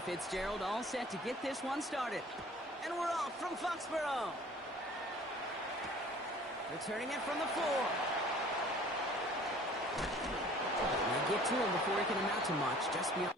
Fitzgerald all set to get this one started. And we're off from Foxborough. Returning it from the floor. They get to him before he can amount to much, just beyond.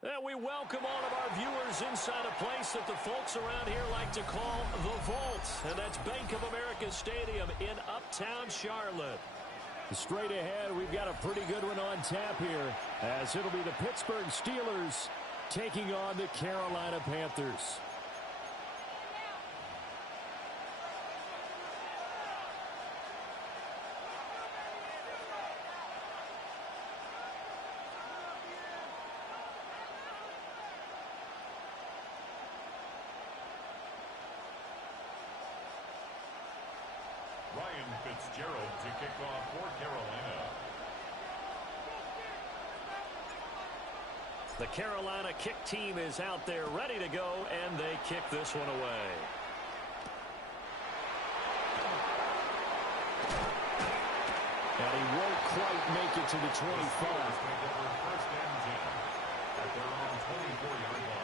And we welcome all of our viewers inside a place that the folks around here like to call the Vault. And that's Bank of America Stadium in Uptown Charlotte. Straight ahead, we've got a pretty good one on tap here, as it'll be the Pittsburgh Steelers taking on the Carolina Panthers. Ryan Fitzgerald to kick off for Carolina. The Carolina kick team is out there ready to go, and they kick this one away. And he won't quite make it to the 25. First and 10 at their own 24-yard line.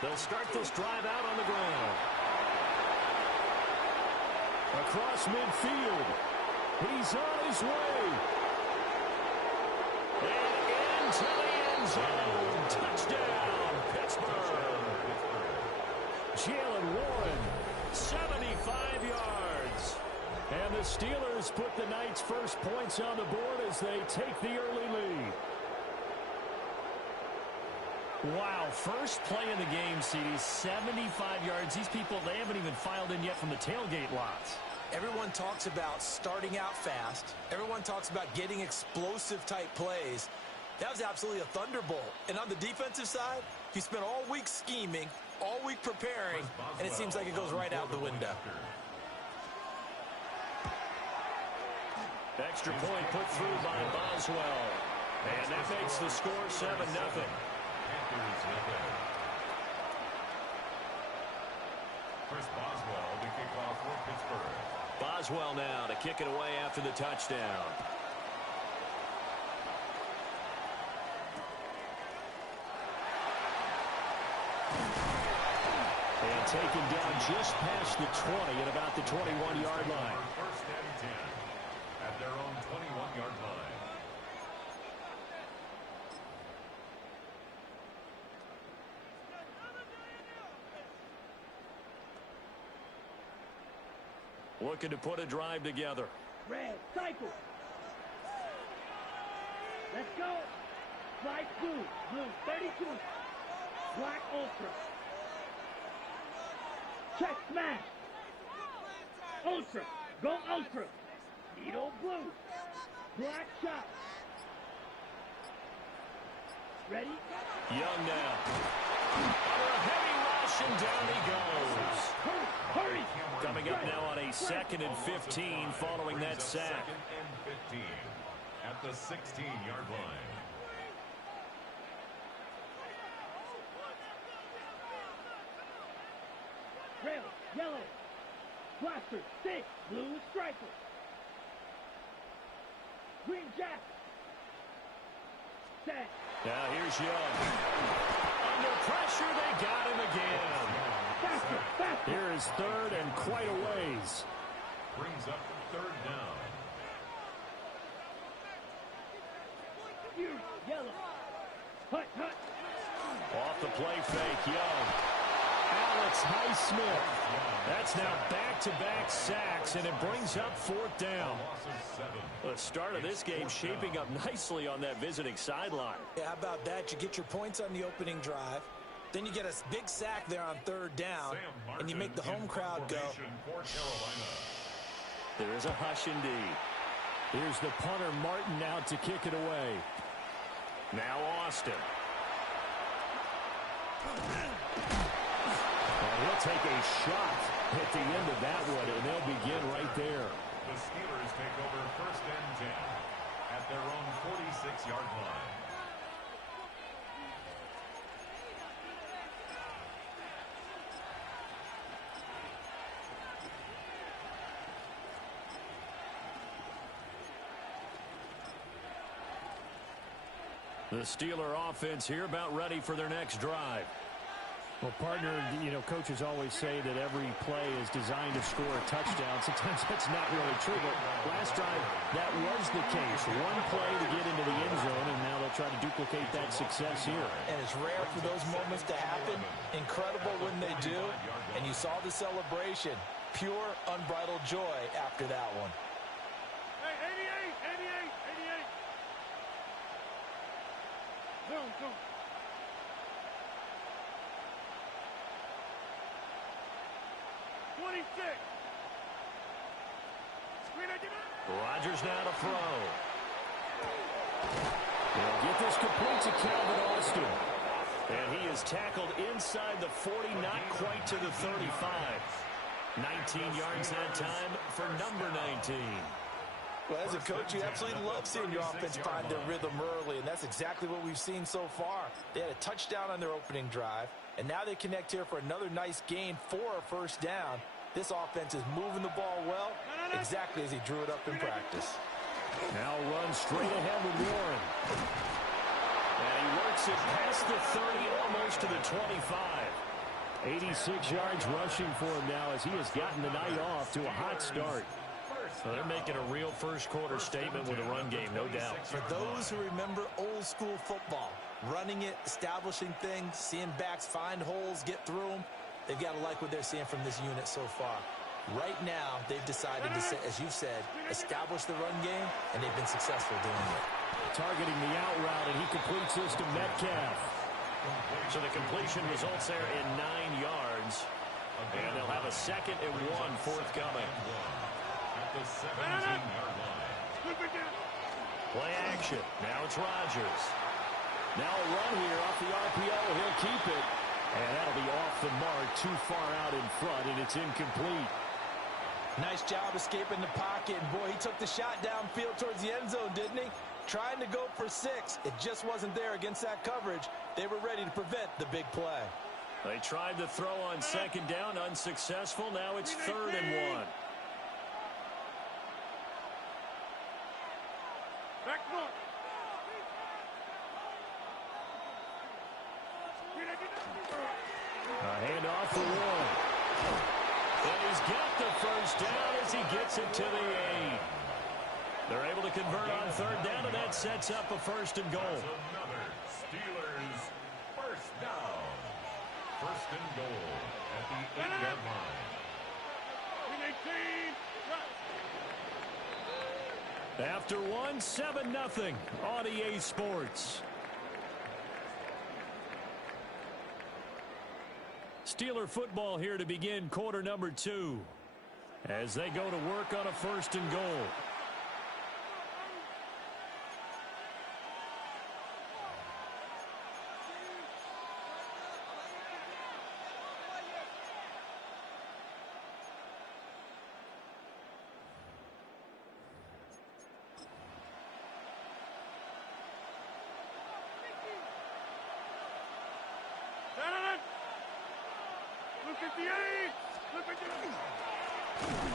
They'll start this drive out on the ground. Across midfield. He's on his way. And into the end zone. Touchdown, Pittsburgh. Jalen Warren, 75 yards. and the Steelers put the night's first points on the board as they take the early lead. Wow, first play of the game, CD, 75 yards. These people, they haven't even filed in yet from the tailgate lots. Everyone talks about starting out fast. Everyone talks about getting explosive-type plays. That was absolutely a thunderbolt. And on the defensive side, you spent all week scheming, all week preparing, and it seems like it goes right out the window. Extra point put through by Boswell. And that makes the score 7-0. Chris Boswell to kick off for Pittsburgh. Boswell now to kick it away after the touchdown. And taken down just past the 20 at about the 21-yard line. First and 10 at their own 21-yard line. Looking to put a drive together. Red, cycle. Let's go. Light blue, blue 32. Black ultra. Check smash. Ultra, go ultra. Needle blue. Black shot. Ready? Young now. Under a heavy rush, and down he goes. Hurry. Coming up now on a 2nd and 15 following that sack. 2nd and 15 at the 16-yard line. Red, yellow. Blaster, 6. Blue striker. Green jack. Set. Now here's Young. Under pressure, they got him again. Faster, faster. Here is 3rd and quite a ways. Brings up 3rd down. Here, yellow. Hut, hut. Off the play fake, Young. Alex Highsmith. That's now back-to-back sacks, and it brings up 4th down. Loss of 7. The start of this game shaping up nicely on that visiting sideline. Yeah, how about that? You get your points on the opening drive. Then you get a big sack there on 3rd down, and you make the home crowd go. There is a hush indeed. Here's the punter, Martin, out to kick it away. Now Austin. And he'll take a shot at the end of that one, and they'll begin right there. The Steelers take over 1st and 10 at their own 46-yard line. The Steeler offense here about ready for their next drive. Well, partner, coaches always say that every play is designed to score a touchdown. Sometimes that's not really true, but last drive, that was the case. One play to get into the end zone, and now they'll try to duplicate that success here. And it's rare for those moments to happen. Incredible when they do. And you saw the celebration. Pure, unbridled joy after that one. Hey, 88. Zoom. 26. Rodgers now to throw. They'll get this complete to Calvin Austin. And he is tackled inside the 40, not quite to the 35. 19 yards that time for number 19. Well, as a coach, you absolutely love seeing your offense find their rhythm early, and that's exactly what we've seen so far. They had a touchdown on their opening drive, and now they connect here for another nice gain for a first down. This offense is moving the ball well, exactly as he drew it up in practice. Now run straight ahead with Warren. And he works it past the 30, almost to the 25. 86 yards rushing for him now as he has gotten the night off to a hot start. So they're making a real first-quarter statement with a run game, no doubt. For those who remember old-school football, running it, establishing things, seeing backs find holes, get through them, they've got to like what they're seeing from this unit so far. Right now, they've decided to, as you've said, establish the run game, and they've been successful doing it. Targeting the out route, and he completes this to Metcalf. So the completion results there in 9 yards. And they'll have a 2nd and 1 forthcoming. At the 17-yard line. Play action. Now it's Rodgers. Now a run here off the RPO. He'll keep it. And that'll be off the mark, too far out in front, and it's incomplete. Nice job escaping the pocket. And boy, he took the shot downfield towards the end zone, didn't he? Trying to go for 6. It just wasn't there against that coverage. They were ready to prevent the big play. They tried to throw on 2nd down, unsuccessful. Now it's 3rd and 1. Back foot. A handoff for Warren. And he's got the first down as he gets it to the 8. They're able to convert on 3rd down, and that sets up a 1st and goal. Another Steelers first down. 1st and goal at the 8-yard line. 18. After one, 7-0 on EA Sports. Steeler football here to begin quarter number 2 as they go to work on a 1st and goal.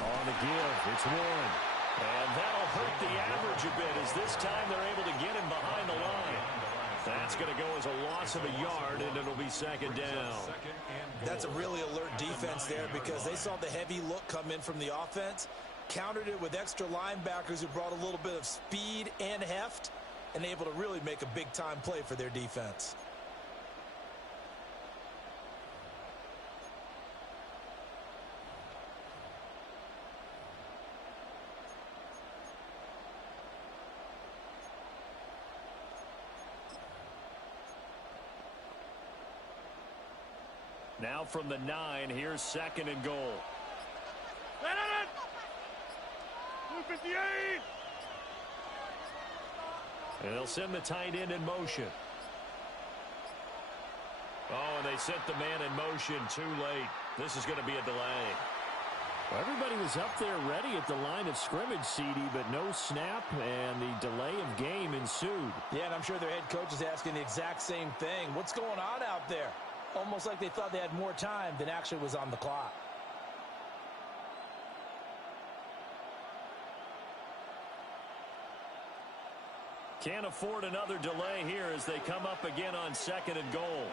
On the give, it's Warren. And that'll hurt the average a bit as this time they're able to get him behind the line. That's going to go as a loss of a yard, and it'll be 2nd down. That's a really alert defense there because they saw the heavy look come in from the offense, countered it with extra linebackers who brought a little bit of speed and heft, and able to really make a big-time play for their defense. Now from the 9, here's 2nd and goal. 258. And they'll send the tight end in motion. Oh, and they sent the man in motion too late. This is going to be a delay. Well, everybody was up there ready at the line of scrimmage, CD, but no snap, and the delay of game ensued. Yeah, and I'm sure their head coach is asking the exact same thing. What's going on out there? Almost like they thought they had more time than actually was on the clock. Can't afford another delay here as they come up again on 2nd and goal.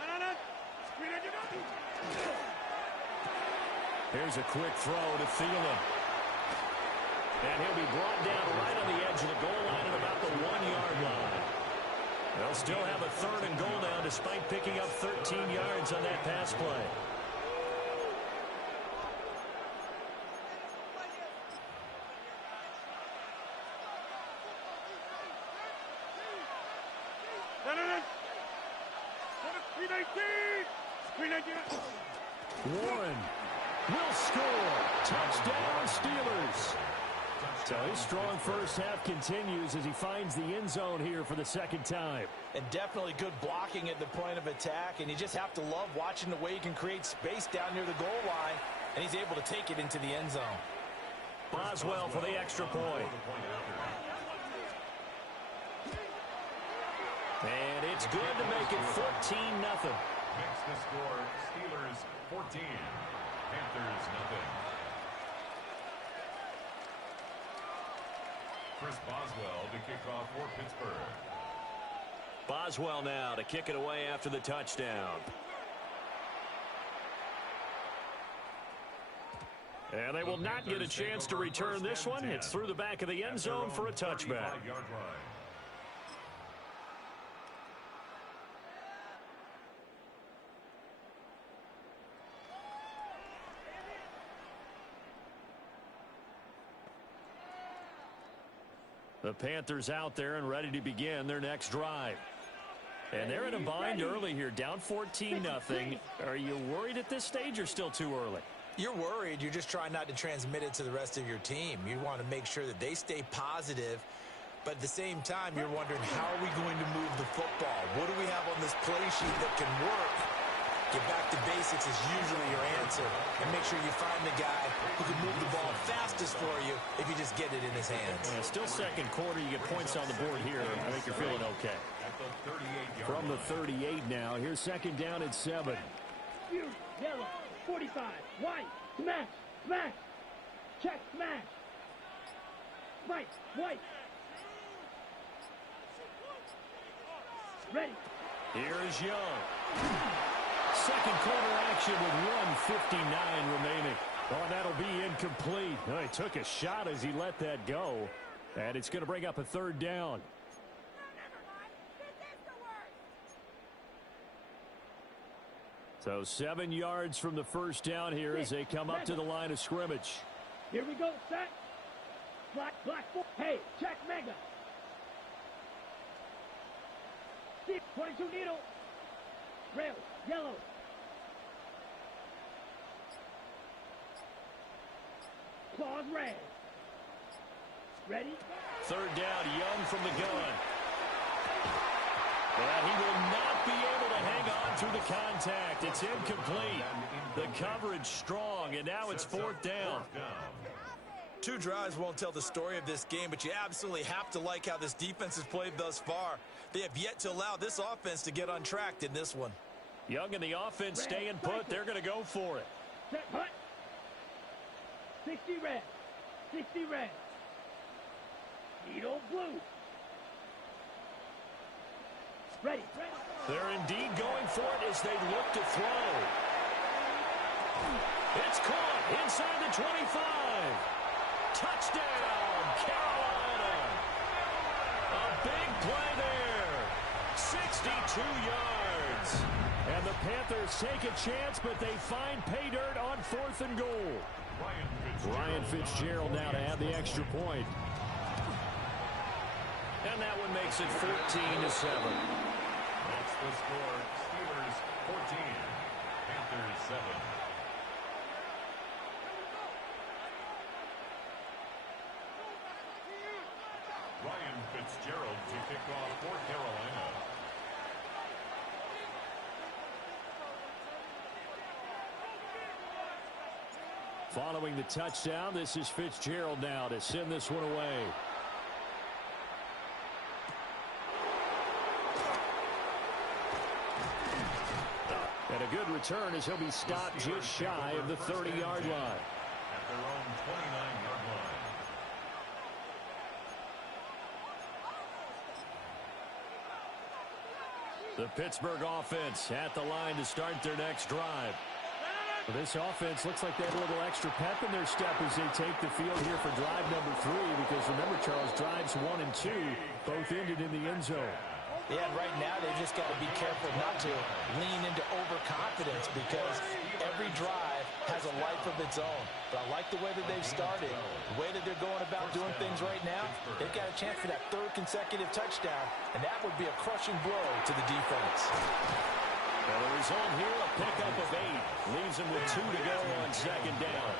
Here's a quick throw to Thielen. And he'll be brought down right on the edge of the goal line at about the 1-yard line. They'll still have a 3rd and goal now despite picking up 13 yards on that pass play. Warren will score. Touchdown, Steelers. So his strong first half continues as he finds the end zone here for the 2nd time. And definitely good blocking at the point of attack, and you just have to love watching the way he can create space down near the goal line, and he's able to take it into the end zone. Boswell for the extra point. And it's good to make it 14-0. Makes the score Steelers 14, Panthers nothing. Chris Boswell to kick off for Pittsburgh. Boswell now to kick it away after the touchdown. And they will not get a chance to return this one. It's through the back of the end zone for a touchback. The Panthers out there and ready to begin their next drive. And they're in a bind early here, down 14-0. Are you worried at this stage or still too early? You're worried. You're just trying not to transmit it to the rest of your team. You want to make sure that they stay positive, but at the same time, you're wondering, how are we going to move the football? What do we have on this play sheet that can work? Get back to basics is usually your answer, and make sure you find the guy who can move the ball fastest for you if you just get it in his hands. Yeah, still 2nd quarter. You get points on the board here. I think you're feeling okay. From the 38 now, here's 2nd down at 7. Yellow, 45, white, smash, smash, check, smash, white, white, ready. Here is Young. 2nd quarter action with 1:59 remaining. Oh, that'll be incomplete. Oh, he took a shot as he let that go. And it's going to bring up a 3rd down. So 7 yards from the first down here as they come up to the line of scrimmage. Here we go, set. Black, four. Hey, check, mega. Steve, 22 needle. Rail, yellow. Claws red. Ready? 3rd down, Young from the gun. Well, he will not be able to hang on through the contact. It's incomplete. The coverage strong, and now it's 4th down. 2 drives won't tell the story of this game, but you absolutely have to like how this defense has played thus far. They have yet to allow this offense to get untracked in this one. Young and the offense staying put. They're going to go for it. Set, hut. 60 red. 60 red. Needle blue. Ready. They're indeed going for it as they look to throw. It's caught inside the 25. Touchdown, Carolina. A big play there. 62 yards. And the Panthers take a chance, but they find pay dirt on 4th and goal. Ryan Fitzgerald now to have the extra point. And that one makes it 14-7. That's the score. Steelers 14, Panthers 7. Ryan Fitzgerald to kick off for Carolina. Following the touchdown, this is Fitzgerald now to send this one away. And a good return as he'll be stopped just shy of the 30-yard line. At their own 29-yard line. The Pittsburgh offense at the line to start their next drive. Well, this offense looks like they have a little extra pep in their step as they take the field here for drive number 3, because remember, Charles, drives 1 and 2 both ended in the end zone. Yeah, and right now they've just got to be careful not to lean into overconfidence, because every drive has a life of its own. But I like the way that they've started, the way that they're going about doing things right now. They've got a chance for that 3rd consecutive touchdown, and that would be a crushing blow to the defense. Well, the result here, a pickup of 8. Leaves them with 2 to go on 2nd down.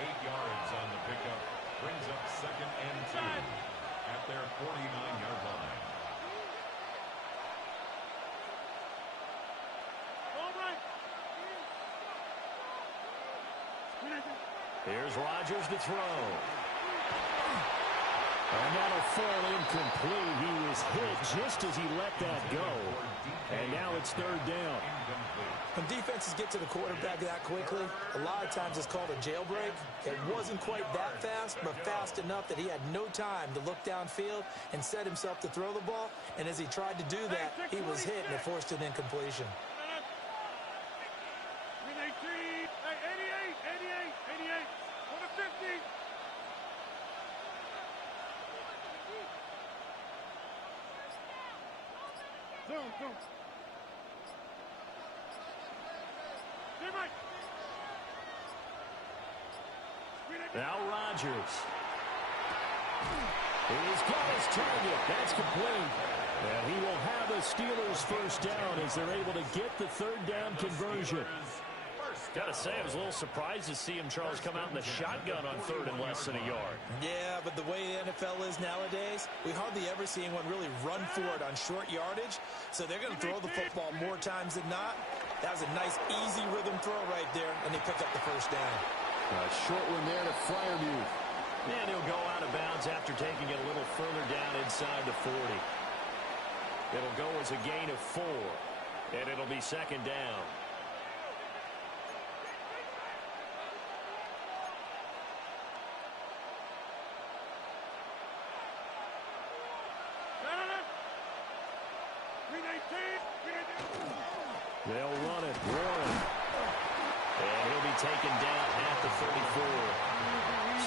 8 yards on the pickup. Brings up 2nd and 2 at their 49-yard line. Here's Rodgers to throw. And that'll fall incomplete. He was hit just as he let that go. And now it's 3rd down. When defenses get to the quarterback that quickly, a lot of times it's called a jailbreak. It wasn't quite that fast, but fast enough that he had no time to look downfield and set himself to throw the ball. And as he tried to do that, he was hit and it forced an incompletion. 150. Zoom. Now Rodgers. He's got his target. That's complete. And he will have a Steelers 1st down as they're able to get the 3rd down conversion. Gotta say, I was a little surprised to see him, Charles, come out in the shotgun on 3rd and less than a yard. Yeah, but the way the NFL is nowadays, we hardly ever see anyone really run for it on short yardage. So they're going to throw the football more times than not. That was a nice, easy rhythm throw right there, and they picked up the 1st down. A short one there to Freiermuth. And he'll go out of bounds after taking it a little further down inside the 40. It'll go as a gain of 4, and it'll be 2nd down. They'll run it. Warren. And he'll be taken down at the 34.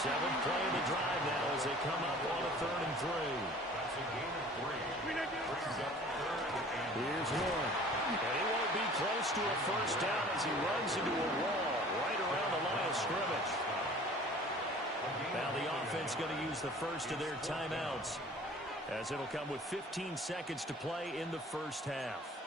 7th play of the drive now as they come up on a 3rd and 3. That's a gain of 3. Brings up 3rd and Here's Warren. And he won't be close to a 1st down as he runs into a wall right around the line of scrimmage. Now the offense going to use the first of their timeouts, as it'll come with 15 seconds to play in the 1st half.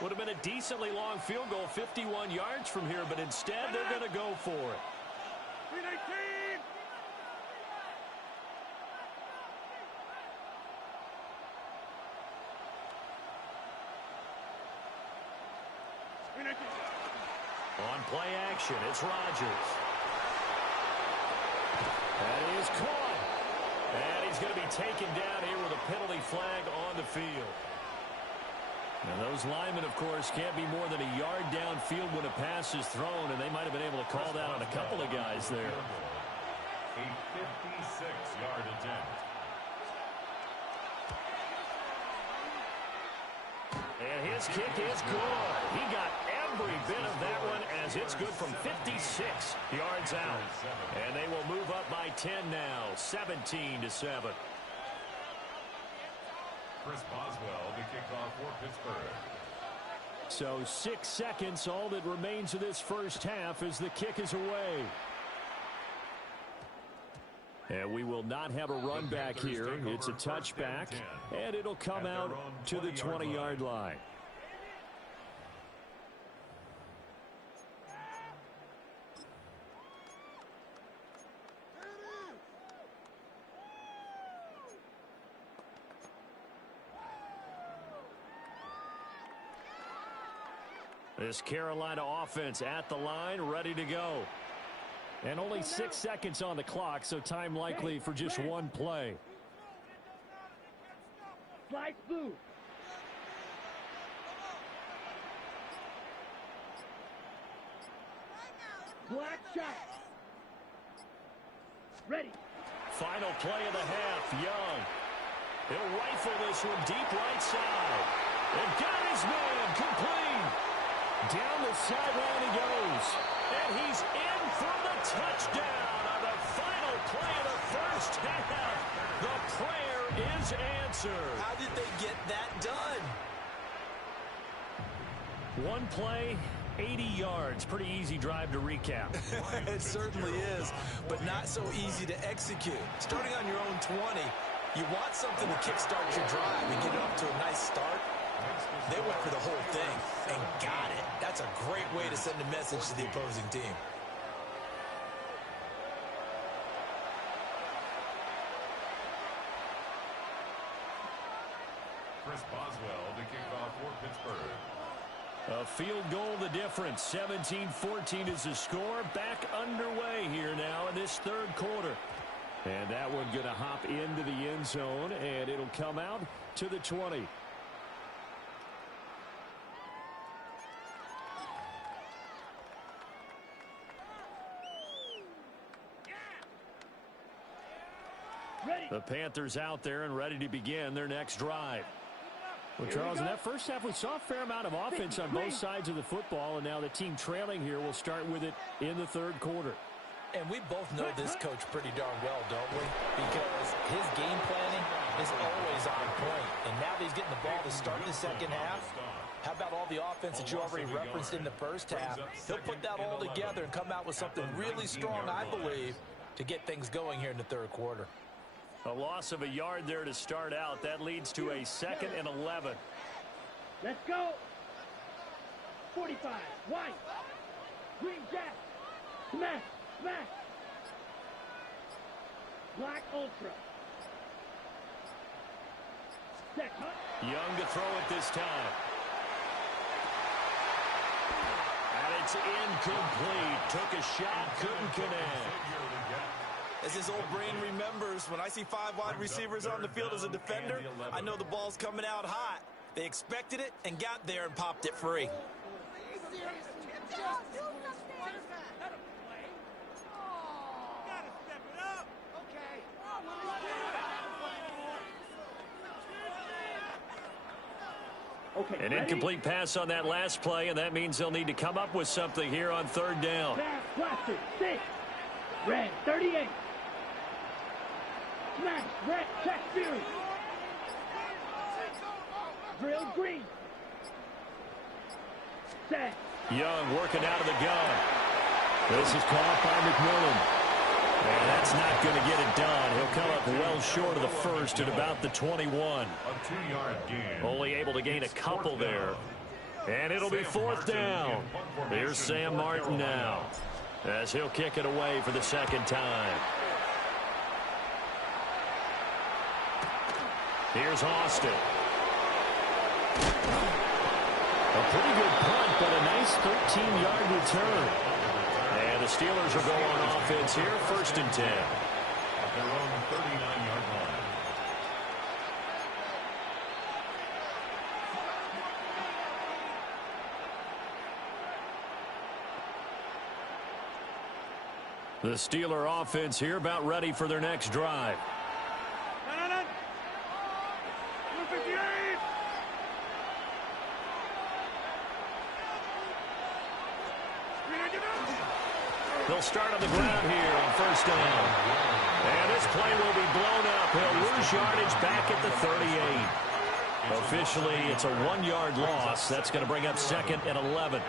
Would have been a decently long field goal, 51 yards from here, but instead they're going to go for it. 319. On play action, it's Rodgers. That is caught. And he's going to be taken down here with a penalty flag on the field. And those linemen, of course, can't be more than a yard downfield when a pass is thrown, and they might have been able to call that on a couple of guys there. a 56-yard attempt. And his kick is good. He got every bit of that one as it's good from 56 yards out. And they will move up by 10 now, 17-7. Chris Boswell, the kickoff for Pittsburgh. So 6 seconds, all that remains of this 1st half as the kick is away. And we will not have a run back here. It's a touchback, and it'll come out to the 20-yard line. This Carolina offense at the line, ready to go. And only 6 seconds on the clock, so time likely for just one play. Slice blue. Black shot. Ready. Final play of the half, Young. He'll rifle this one deep right side. And got his man complete. Down the sideline he goes. And he's in for the touchdown on the final play of the first half. The prayer is answered. How did they get that done? One play, 80 yards. Pretty easy drive to recap. It certainly is, but not so easy to execute. Starting on your own 20, you want something to kickstart your drive and get it off to a nice start. They went for the whole thing and got it. That's a great way to send a message to the opposing team. Chris Boswell to kick off for Pittsburgh. A field goal the difference. 17-14 is the score. Back underway here now in this third quarter. And that one going to hop into the end zone, and it'll come out to the 20. The Panthers out there and ready to begin their next drive. Well, Charles, in that first half, we saw a fair amount of offense on both sides of the football, and now the team trailing here will start with it in the third quarter. And we both know this coach pretty darn well, don't we? Because his game planning is always on point. And now that he's getting the ball to start the second half, how about all the offense that you already referenced in the first half? He'll put that all together and come out with something really strong, I believe, to get things going here in the third quarter. A loss of a yard there to start out. That leads to a 2nd and 11. Let's go. 45. White. Green jack. Smash. Smash. Black ultra. Set. Young to throw it this time. And it's incomplete. Took a shot, couldn't connect. As his old brain remembers, when I see 5 wide receivers on the field as a defender, I know the ball's coming out hot. They expected it and got there and popped it free. An incomplete pass on that last play, and that means they'll need to come up with something here on third down. Blaster, 6. Red, 38. Smash, red, check, fury. Drill, green. Set. Young working out of the gun. This is caught by McMillan. And that's not going to get it done. He'll come up well short of the first at about the 21. A 2-yard gain. Only able to gain a couple there. And it'll be fourth down. Here's Sam Martin now, as he'll kick it away for the second time. Here's Austin. A pretty good punt, but a nice 13-yard return. And the Steelers will go on offense here, 1st and 10. At their own 39-yard line. The Steeler offense here about ready for their next drive. They'll start on the ground here on 1st down. And this play will be blown up. He'll lose yardage back at the 38. Officially, it's a 1-yard loss. That's going to bring up 2nd and 11.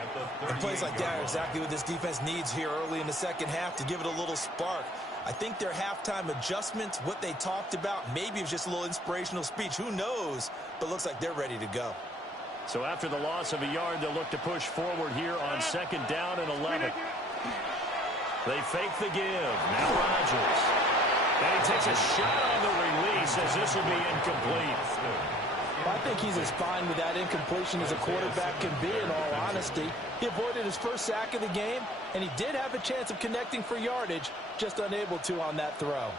And plays like that are exactly what this defense needs here early in the second half to give it a little spark. I think their halftime adjustments, what they talked about, maybe it was just a little inspirational speech. Who knows? But looks like they're ready to go. So after the loss of a yard, they'll look to push forward here on 2nd down and 11. They fake the give. Now Rodgers. And he takes a shot on the release as this will be incomplete. I think he's as fine with that incompletion as a quarterback can be, in all honesty. He avoided his first sack of the game, and he did have a chance of connecting for yardage, just unable to on that throw.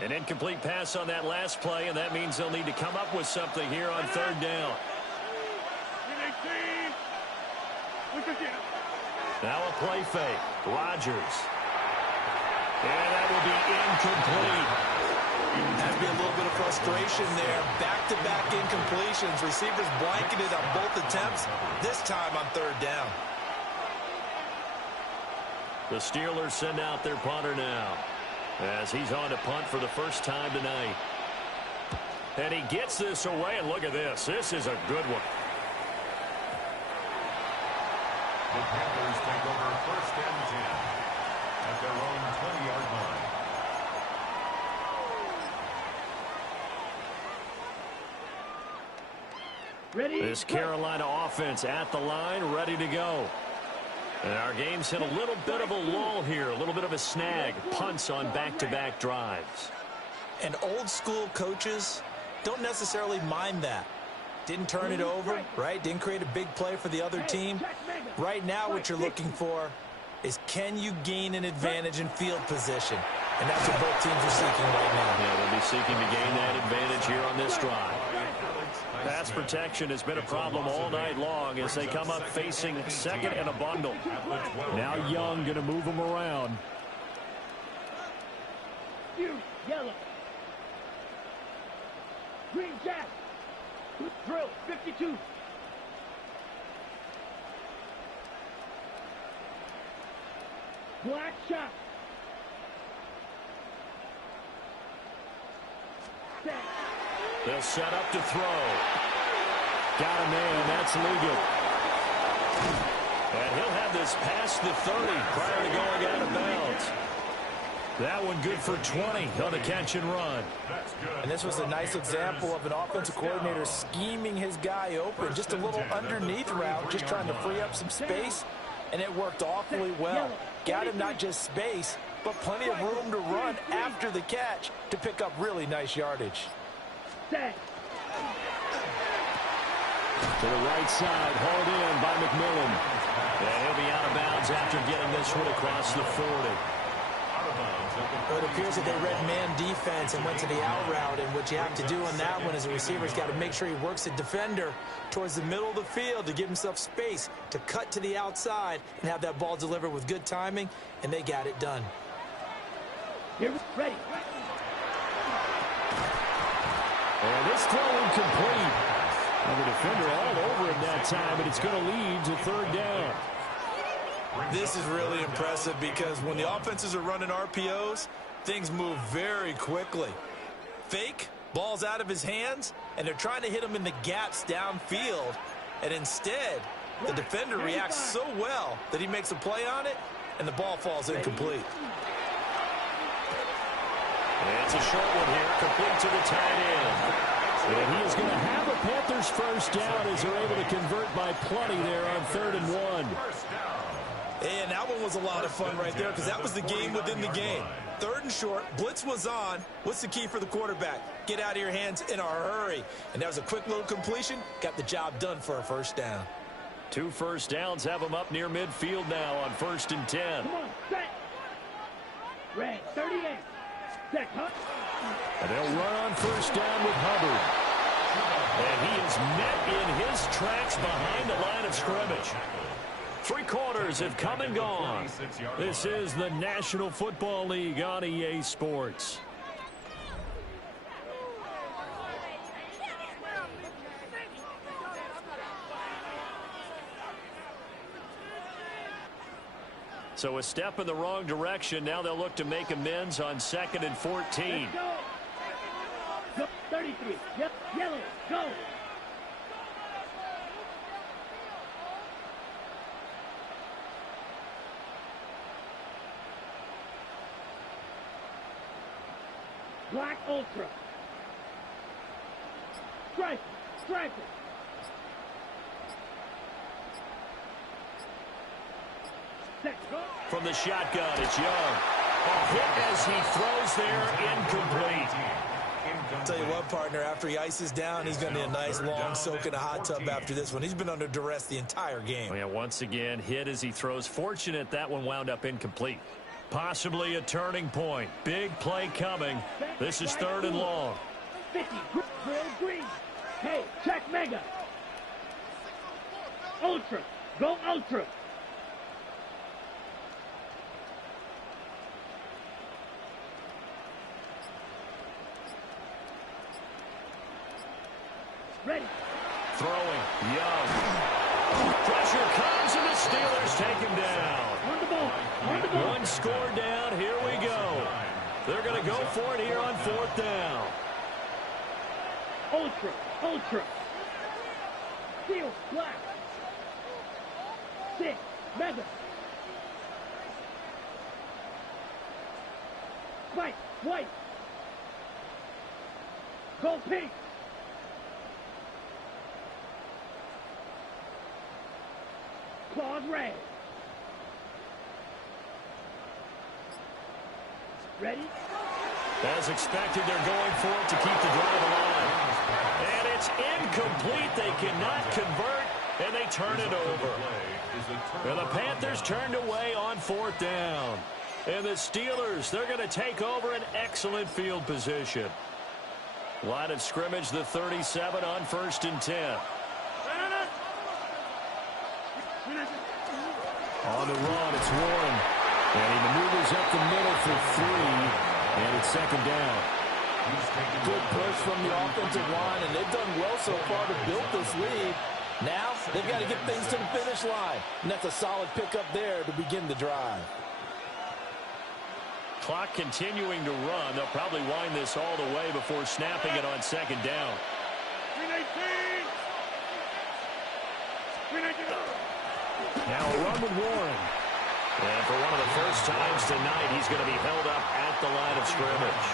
An incomplete pass on that last play, and that means they'll need to come up with something here on 3rd down. Now a play fake. Rodgers. And that will be incomplete. That'd be a little bit of frustration there. Back-to-back incompletions. Receivers blanketed on both attempts, this time on third down. The Steelers send out their punter now as he's on to punt for the first time tonight. And he gets this away, and look at this. This is a good one. The Panthers take over first and 10 at their own 20-yard line. Ready? This Carolina offense at the line, ready to go. And our game's hit a little bit of a lull here, a little bit of a snag. Punts on back-to-back drives. And old-school coaches don't necessarily mind that. Didn't turn it over, right? Didn't create a big play for the other team. Right now what you're looking for is, can you gain an advantage in field position? And that's what both teams are seeking right now. Yeah, they'll be seeking to gain that advantage here on this drive. Pass protection has been a problem all night long as they come up facing second and a bundle. Now Young going to move them around. Yellow. Green jack. Drill 52. Black shot. Set. They'll set up to throw. Got a man. That's legal. And he'll have this past the 30 prior to going out of bounds. That one good for 20 on a catch and run. And this was a nice example of an offensive coordinator scheming his guy open. Just a little underneath route, just trying to free up some space. And it worked awfully well. Got him not just space, but plenty of room to run after the catch to pick up really nice yardage. Set. To the right side, hauled in by McMillan. And he'll be out of bounds after getting this one across the 40. Well, it appears that they read man defense and went to the out route, and what you have to do on that one is the receiver's got to make sure he works the defender towards the middle of the field to give himself space to cut to the outside and have that ball delivered with good timing, and they got it done. Here, ready. And this throw incomplete. And the defender all over him that time, but it's going to lead to third down. This is really impressive because when the offenses are running RPOs, things move very quickly. Fake, ball's out of his hands, and they're trying to hit him in the gaps downfield. And instead, the defender reacts so well that he makes a play on it, and the ball falls incomplete. It's a short one here, complete to the tight end. And he is going to have a Panthers first down as they're able to convert by plenty there on 3rd and 1. And that one was a lot of fun right there because that was the game within the game. 3rd and short, blitz was on. What's the key for the quarterback? Get out of your hands in a hurry. And that was a quick little completion. Got the job done for a first down. 2 first downs have them up near midfield now on 1st and 10. Come on, set. Red 38. Set, huh? And they'll run on first down with Hubbard. And he is met in his tracks behind the line of scrimmage. 3 quarters have come and gone. This is the National Football League on EA Sports. So a step in the wrong direction. Now they'll look to make amends on 2nd and 14. Go. 33. Yep. Yellow. Go. Black Ultra. Strike. Strike it. Set. Go. From the shotgun, it's Young. A hit as he throws there, incomplete. I'll tell you what, partner, after he ices down, he's going to need a nice long soak in a hot tub after this one. He's been under duress the entire game. Oh, yeah, once again, hit as he throws. Fortunate that one wound up incomplete. Possibly a turning point. Big play coming. This is 3rd and long. 50. Grill green. Hey, check mega. Ultra. Go Ultra. Young. Pressure comes, and the Steelers take him down. On the ball. On the ball. One score down. Here we go. They're going to go for it here on 4th down. Ultra. Ultra. Steel. Black. 6. Madden. White. White. Gold pink. Claws red. Ready? As expected, they're going for it to keep the drive alive. And it's incomplete. They cannot convert, and they turn it over. And the Panthers turned away on 4th down. And the Steelers, they're going to take over an excellent field position. Line of scrimmage, the 37 on 1st and 10. On the run, it's Warren. And he maneuvers up the middle for 3. And it's 2nd down. Good push from the offensive line, and they've done well so far to build this lead. Now, they've got to get things to the finish line. And that's a solid pickup there to begin the drive. Clock continuing to run. They'll probably wind this all the way before snapping it on 2nd down. Now a run with Warren. And for one of the first times tonight, he's going to be held up at the line of scrimmage.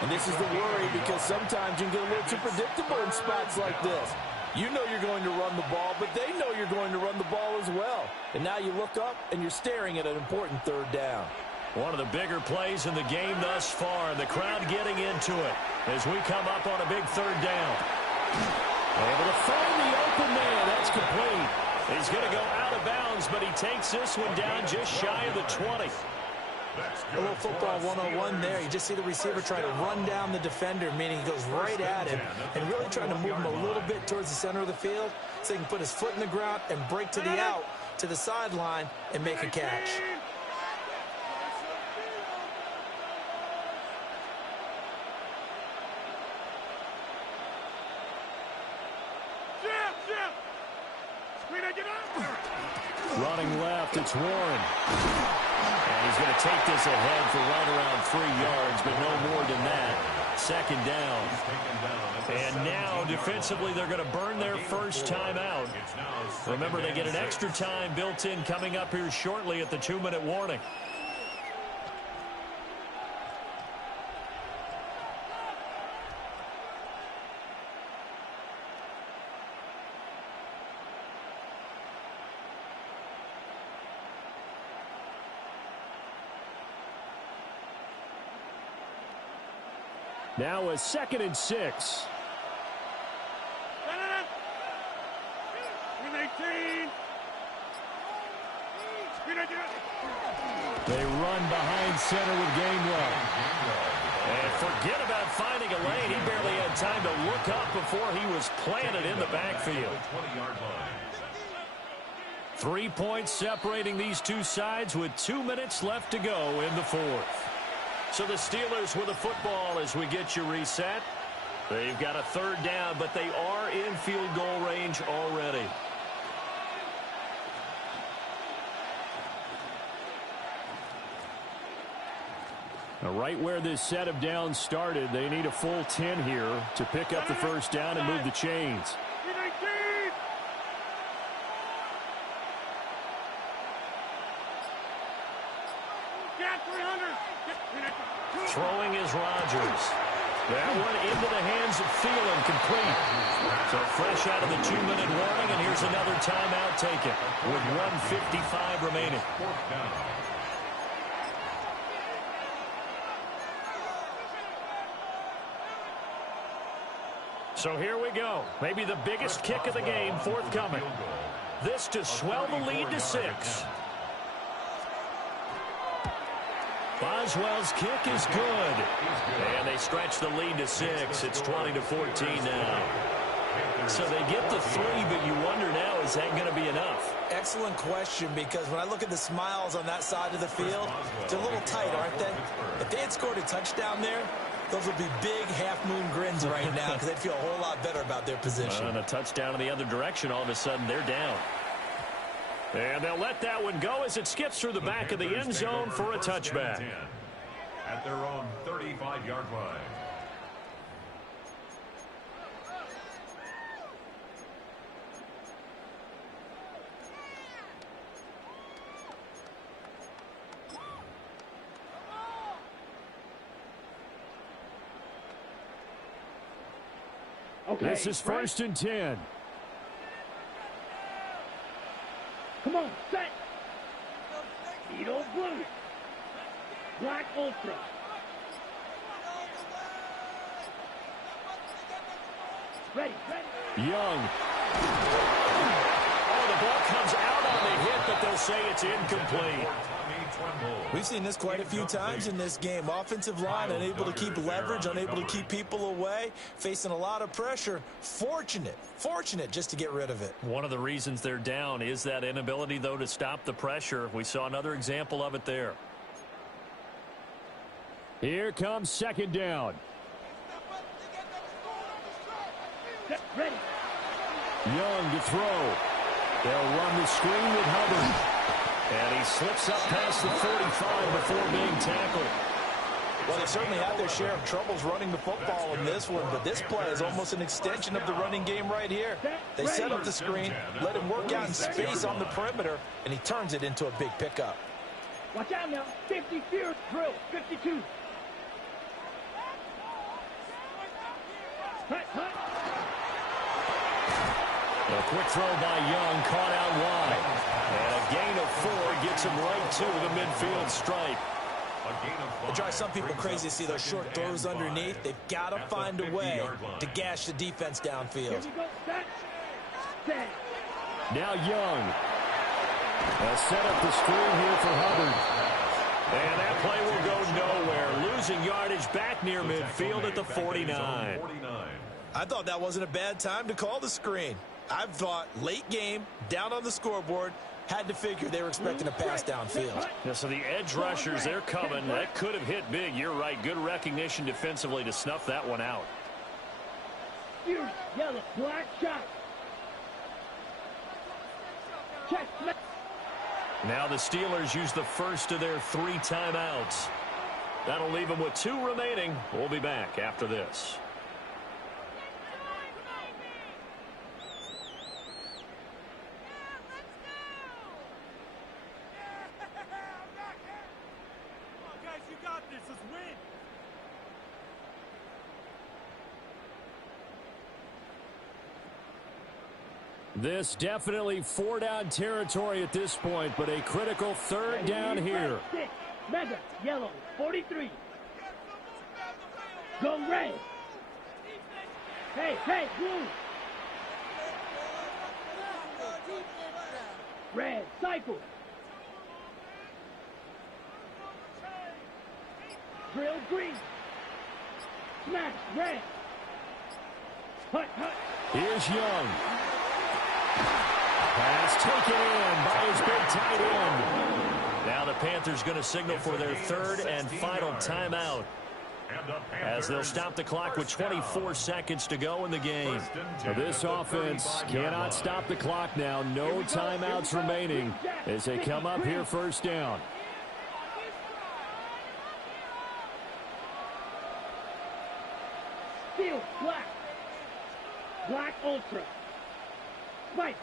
And this is the worry, because sometimes you can get a little too predictable in spots like this. You know you're going to run the ball, but they know you're going to run the ball as well. And now you look up, and you're staring at an important 3rd down. One of the bigger plays in the game thus far, and the crowd getting into it as we come up on a big 3rd down. Able to find the open man. That's complete. He's going to go out of bounds, but he takes this one down just shy of the 20. A little football 101 there. You just see the receiver try to run down the defender, meaning he goes right at him and really trying to move him a little bit towards the center of the field so he can put his foot in the ground and break to the out, to the sideline, and make a catch. Running left, it's Warren. And he's going to take this ahead for right around 3 yards, but no more than that. 2nd down. And now, defensively, they're going to burn their first time out. Remember, they get an extra time built in coming up here shortly at the 2-minute warning. Now a 2nd and 6. They run behind center with Gainwell. And forget about finding a lane. He barely had time to look up before he was planted in the backfield. 3 points separating these two sides with 2 minutes left to go in the 4th. So the Steelers with the football as we get you reset. They've got a 3rd down, but they are in field goal range already. Now, right where this set of downs started, they need a full 10 here to pick up the 1st down and move the chains. Throwing is Rodgers. That one into the hands of Thielen, complete. So fresh out of the 2-minute warning, and here's another timeout taken with 1:55 remaining. So here we go. Maybe the biggest kick of the game forthcoming. This to swell the lead to 6. Boswell's kick is good. And they stretch the lead to 6. It's 20-14 now. So they get the 3, but you wonder now, is that going to be enough? Excellent question, because when I look at the smiles on that side of the field, they're a little tight, aren't they? If they had scored a touchdown there, Those would be big half-moon grins right now because they'd feel a whole lot better about their position. And a touchdown in the other direction, all of a sudden they're down. And they'll let that one go as it skips through the back of the end zone for a touchback. At their own 35-yard line. Okay, this is first and 10. Come on, set. Beetle blue. Black ultra. Ready. Young. Oh, the ball comes out on the hit, but they'll say it's incomplete. We've seen this quite a few times in this game. Offensive line unable to keep leverage, unable to keep people away, facing a lot of pressure. Fortunate just to get rid of it. One of the reasons they're down is that inability, though, to stop the pressure. We saw another example of it there. Here comes second down. Ready. Young to throw. They'll run the screen with Hubbard. And he slips up past the 45 before being tackled. Well, they certainly had their share of troubles running the football in this one, but this play is almost an extension of the running game right here. They set up the screen, let him work out in space on the perimeter, and he turns it into a big pickup. Watch out now. 50 fear drill. 52. Hut. A quick throw by Young, caught out wide. And a gain of 4 gets him right to the midfield stripe. It drives some people crazy to see those short throws underneath. They've got to find a way to gash the defense downfield. Here we go. Set. Now Young. They'll set up the screen here for Hubbard. And that play will go nowhere. Losing yardage back near midfield at the 49. I thought that wasn't a bad time to call the screen. I thought late game, down on the scoreboard, had to figure they were expecting a pass downfield. Yeah, so the edge rushers, they're coming. That could have hit big. You're right. Good recognition defensively to snuff that one out. Fierce yellow. Black shot. Check. Now the Steelers use the first of their 3 timeouts. That'll leave them with 2 remaining. We'll be back after this. This definitely 4-down territory at this point, but a critical 3rd down here. Mega, yellow, 43. Go red. Hey, blue. Red, cycle. Drill green. Smash, red. Hut. Here's Young. Pass taken in by his big tight end. Now the Panthers going to signal for their 3rd and final timeout, as they'll stop the clock with 24 seconds to go in the game. So this offense cannot stop the clock now. No timeouts remaining as they come up here 1st down. Steel, black. Black ultra. White.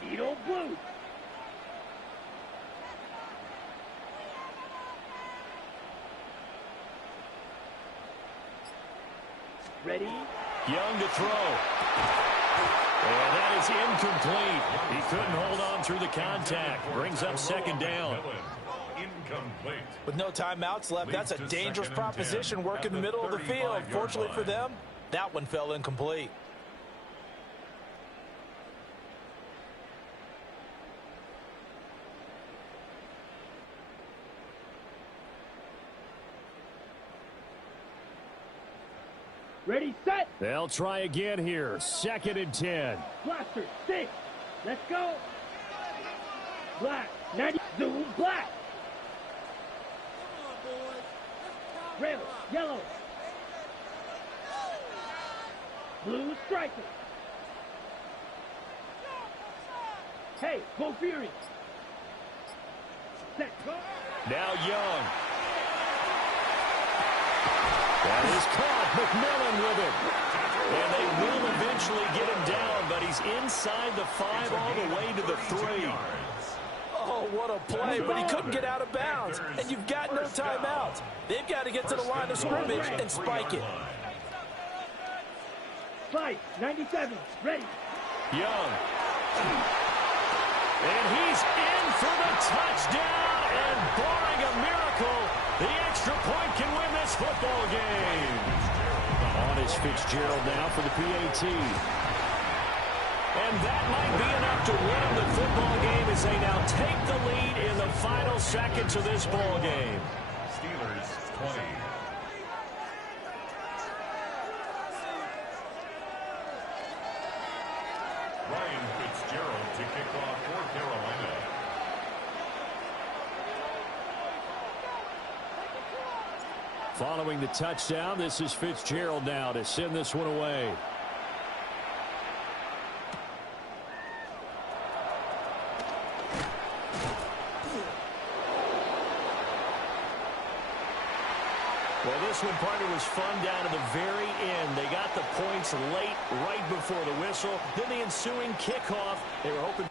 Beetle blue. Ready? Young to throw. And that is incomplete. He couldn't hold on through the contact. Brings up 2nd down. Incomplete. With no timeouts left, that's a dangerous proposition working the middle of the field. Fortunately for them, that one fell incomplete. Ready, set. They'll try again here. 2nd and 10. Blaster, 6. Let's go. Black, 90, zoom, black. Red, yellow. Blue striker. Hey, go Fury. Set, go. Now Young. That is caught. McMillan with it. And they will eventually get him down, but he's inside the 5 all the way to the 3. Oh, what a play, but he couldn't get out of bounds. And you've got no timeouts. They've got to get to the line of scrimmage and spike it. Fight, 97, ready. Young. And he's in for the touchdown. And barring a miracle, the extra point can win this football game. On is Fitzgerald now for the PAT. And that might be enough to win them the football game as they now take the lead in the final seconds of this ball game. Steelers 20. Ryan Fitzgerald to kick off for Carolina. Following the touchdown, this is Fitzgerald now to send this one away. Well, this one, partner, was fun down to the very end. They got the points late, right before the whistle. Then the ensuing kickoff, they were hoping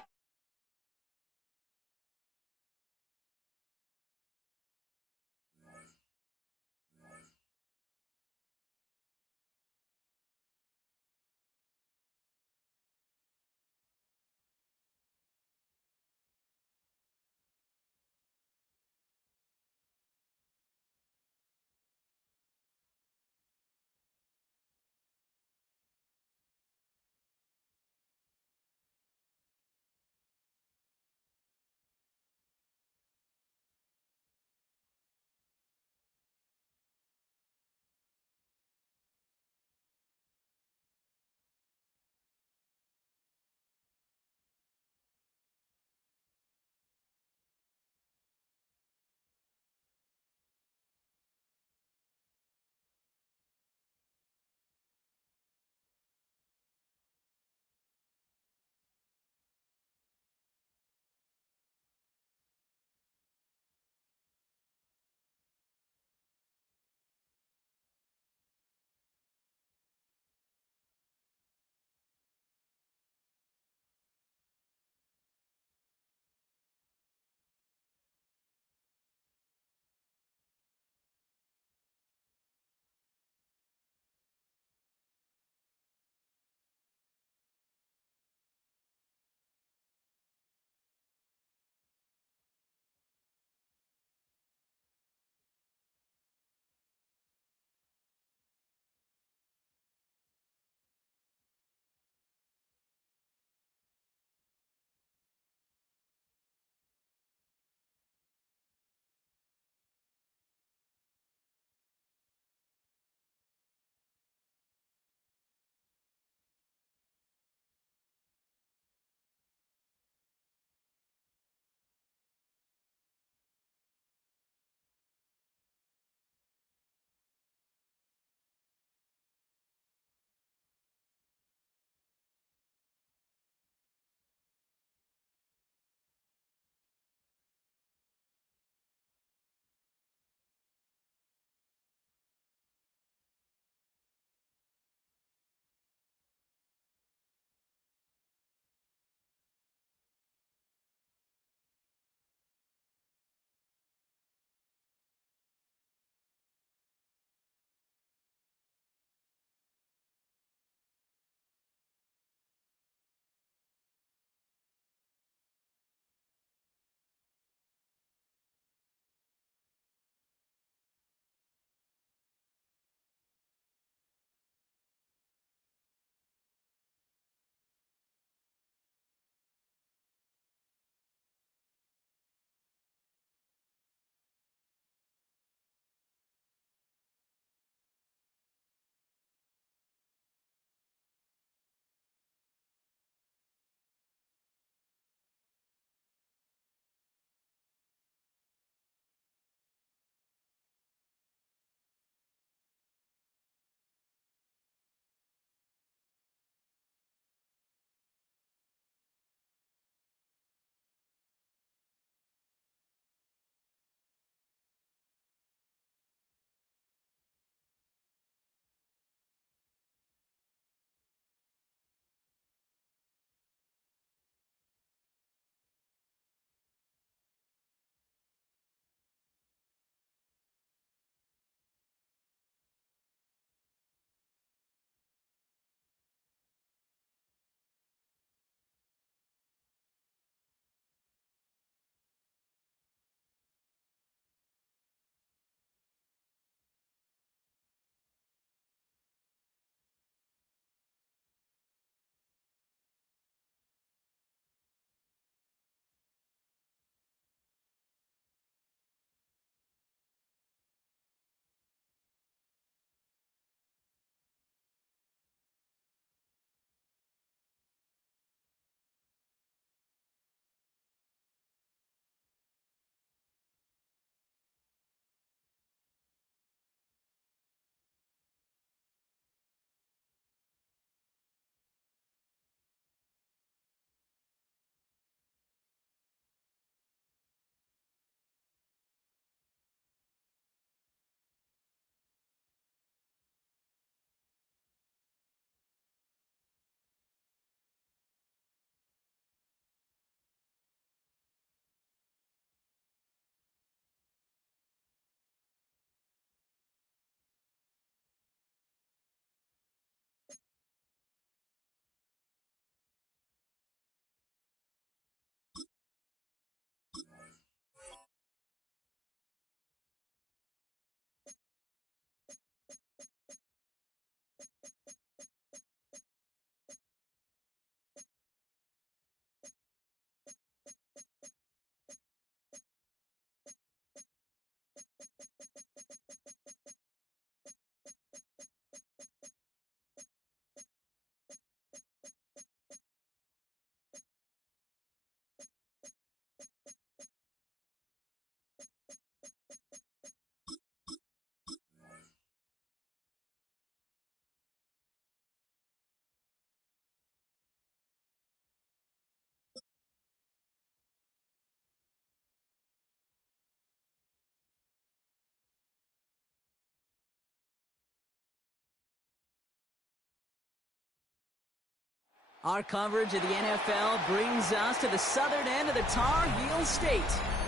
Our coverage of the NFL brings us to the southern end of the Tar Heel State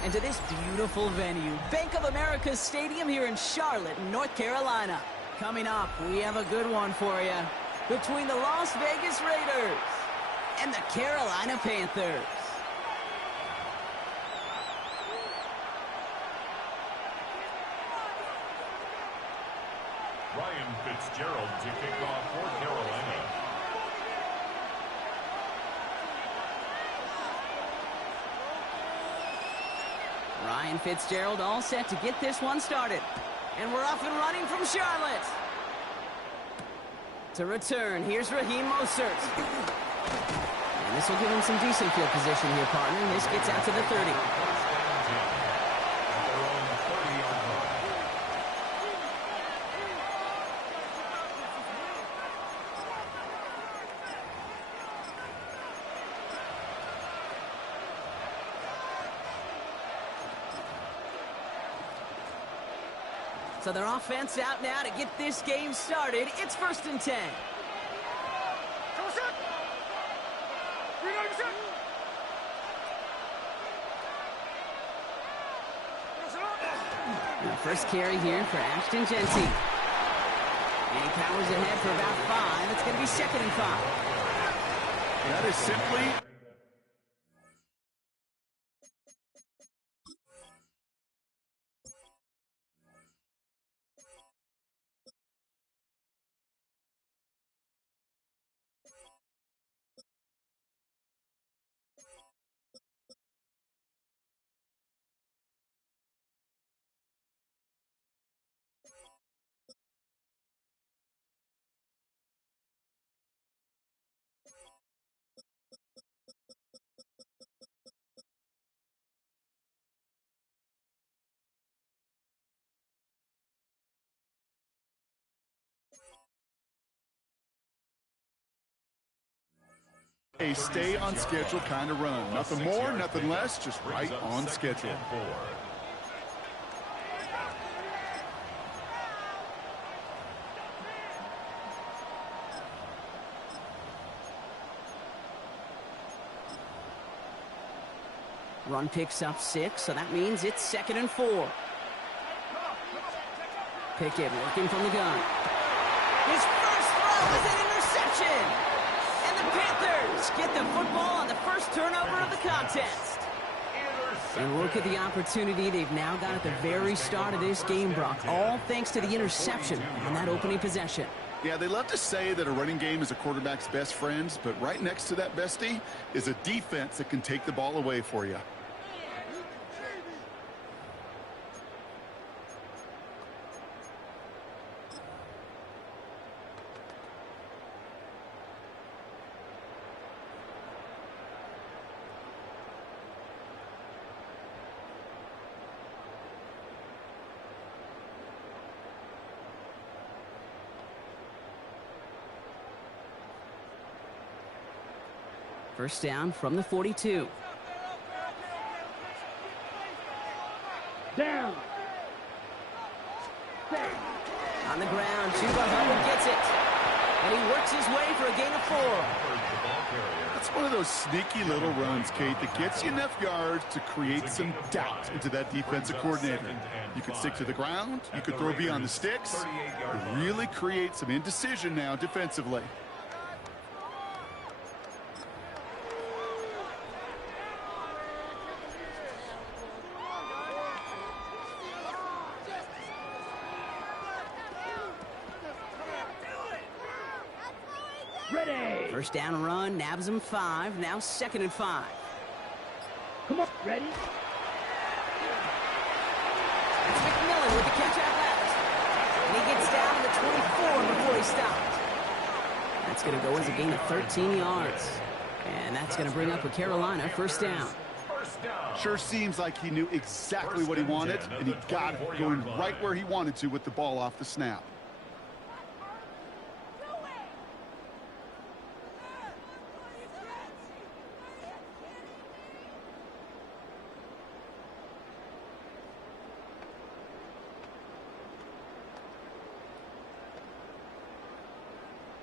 and to this beautiful venue, Bank of America Stadium here in Charlotte, North Carolina. Coming up, we have a good one for you between the Las Vegas Raiders and the Carolina Panthers. Ryan Fitzgerald to kick off for Carolina. Ryan Fitzgerald all set to get this one started. And we're off and running from Charlotte. To return, here's Raheem Mostert. And this will give him some decent field position here, partner. This gets out to the 30. So their offense out now to get this game started. It's 1st and 10. And first carry here for Ashton Genty. And he powers ahead for about 5. It's going to be 2nd and 5. That is simply... a stay on schedule kind of run. Nothing more, nothing less, just right on schedule. Run picks up 6, so that means it's 2nd and 4. Pickett working from the gun. His first throw is an interception. And the Panthers get the football on the first turnover of the contest. And look at the opportunity they've now got at the very start of this game, Brock. All thanks to the interception on that opening possession. Yeah, they love to say that a running game is a quarterback's best friend, but right next to that bestie is a defense that can take the ball away for you. First down from the 42. Down. On the ground, Chuba Hubbard gets it. And he works his way for a gain of 4. That's one of those sneaky little runs, Kate, that gets you enough yards to create some doubt into that defensive coordinator. You could stick to the ground, you could throw beyond the sticks. It really creates some indecision now defensively. Ready. First down run, nabs him 5. Now 2nd and 5. Come on. Ready. It's McMillan with the catch out left. And he gets down to the 24 before he stopped. That's going to go as a gain of 13 yards. And that's going to bring up a Carolina first down. Sure seems like he knew exactly what he wanted, and he got it going right where he wanted to with the ball off the snap.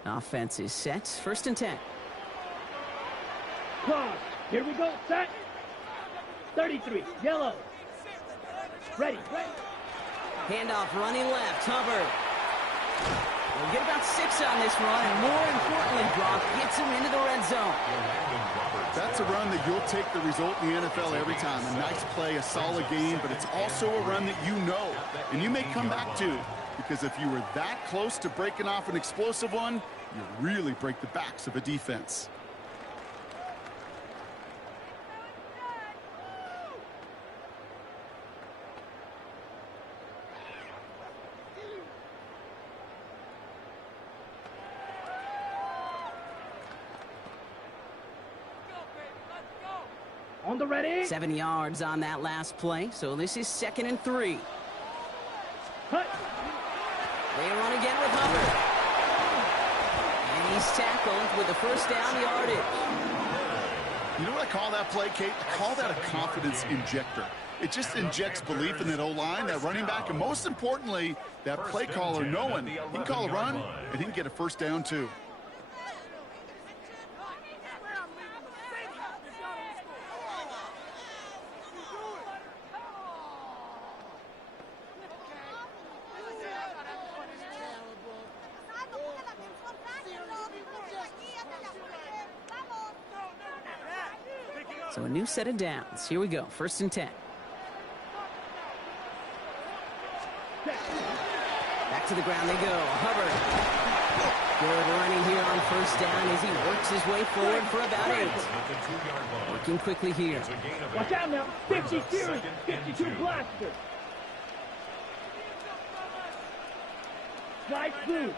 Offense is set. First and 10. Cross. Here we go. Set. 33. Yellow. Ready. Handoff running left. Hubbard. We'll get about 6 on this run, and more importantly, Brock gets him into the red zone. That's a run that you'll take the result in the NFL every time. A nice play, a solid game, but it's also a run that you know, and you may come back to, because if you were that close to breaking off an explosive one, you really break the backs of a defense. On the ready. 7 yards on that last play, so this is 2nd and 3. Cut. They run again with Hubbard. And he's tackled with the first down yardage. You know what I call that play, Kate? I call that a confidence injector. It just injects belief in that O-line, that running back, and most importantly, that play caller knowing he can call a run and he can get a first down too. So a new set of downs. Here we go. 1st and 10. Back to the ground they go. Hubbard. Good running here on 1st down as he works his way forward for about 8. Working quickly here. Watch out now. 50 series. 52 blaster. Slide through.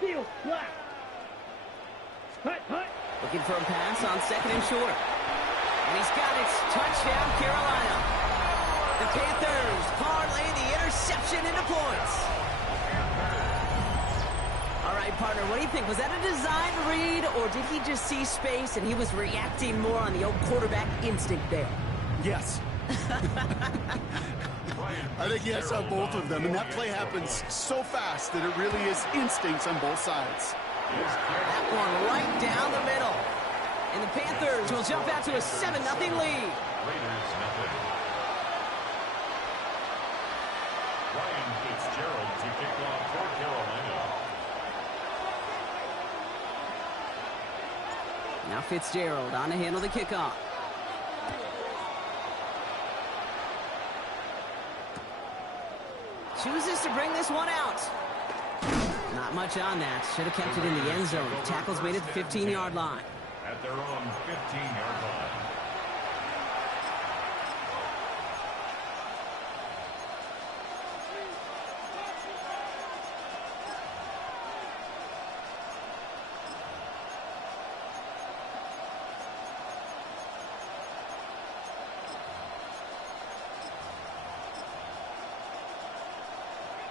Field flat. Hut. Looking for a pass on 2nd and short. And he's got it. Touchdown, Carolina. The Panthers parlay the interception into points. All right, partner, what do you think? Was that a design read, or did he just see space and he was reacting more on the old quarterback instinct there? Yes. I think yes on both of them, and that play happens so fast that it really is instincts on both sides. That one right down the middle. And the Panthers will jump out to a 7-0 lead. Raiders nothing. Ryan Fitzgerald to kick off for Carolina. Now Fitzgerald on to handle the kickoff. Chooses to bring this one out. Not much on that. Should have kept it in the end zone. Tackle's made at the 15-yard line. At their own 15-yard line.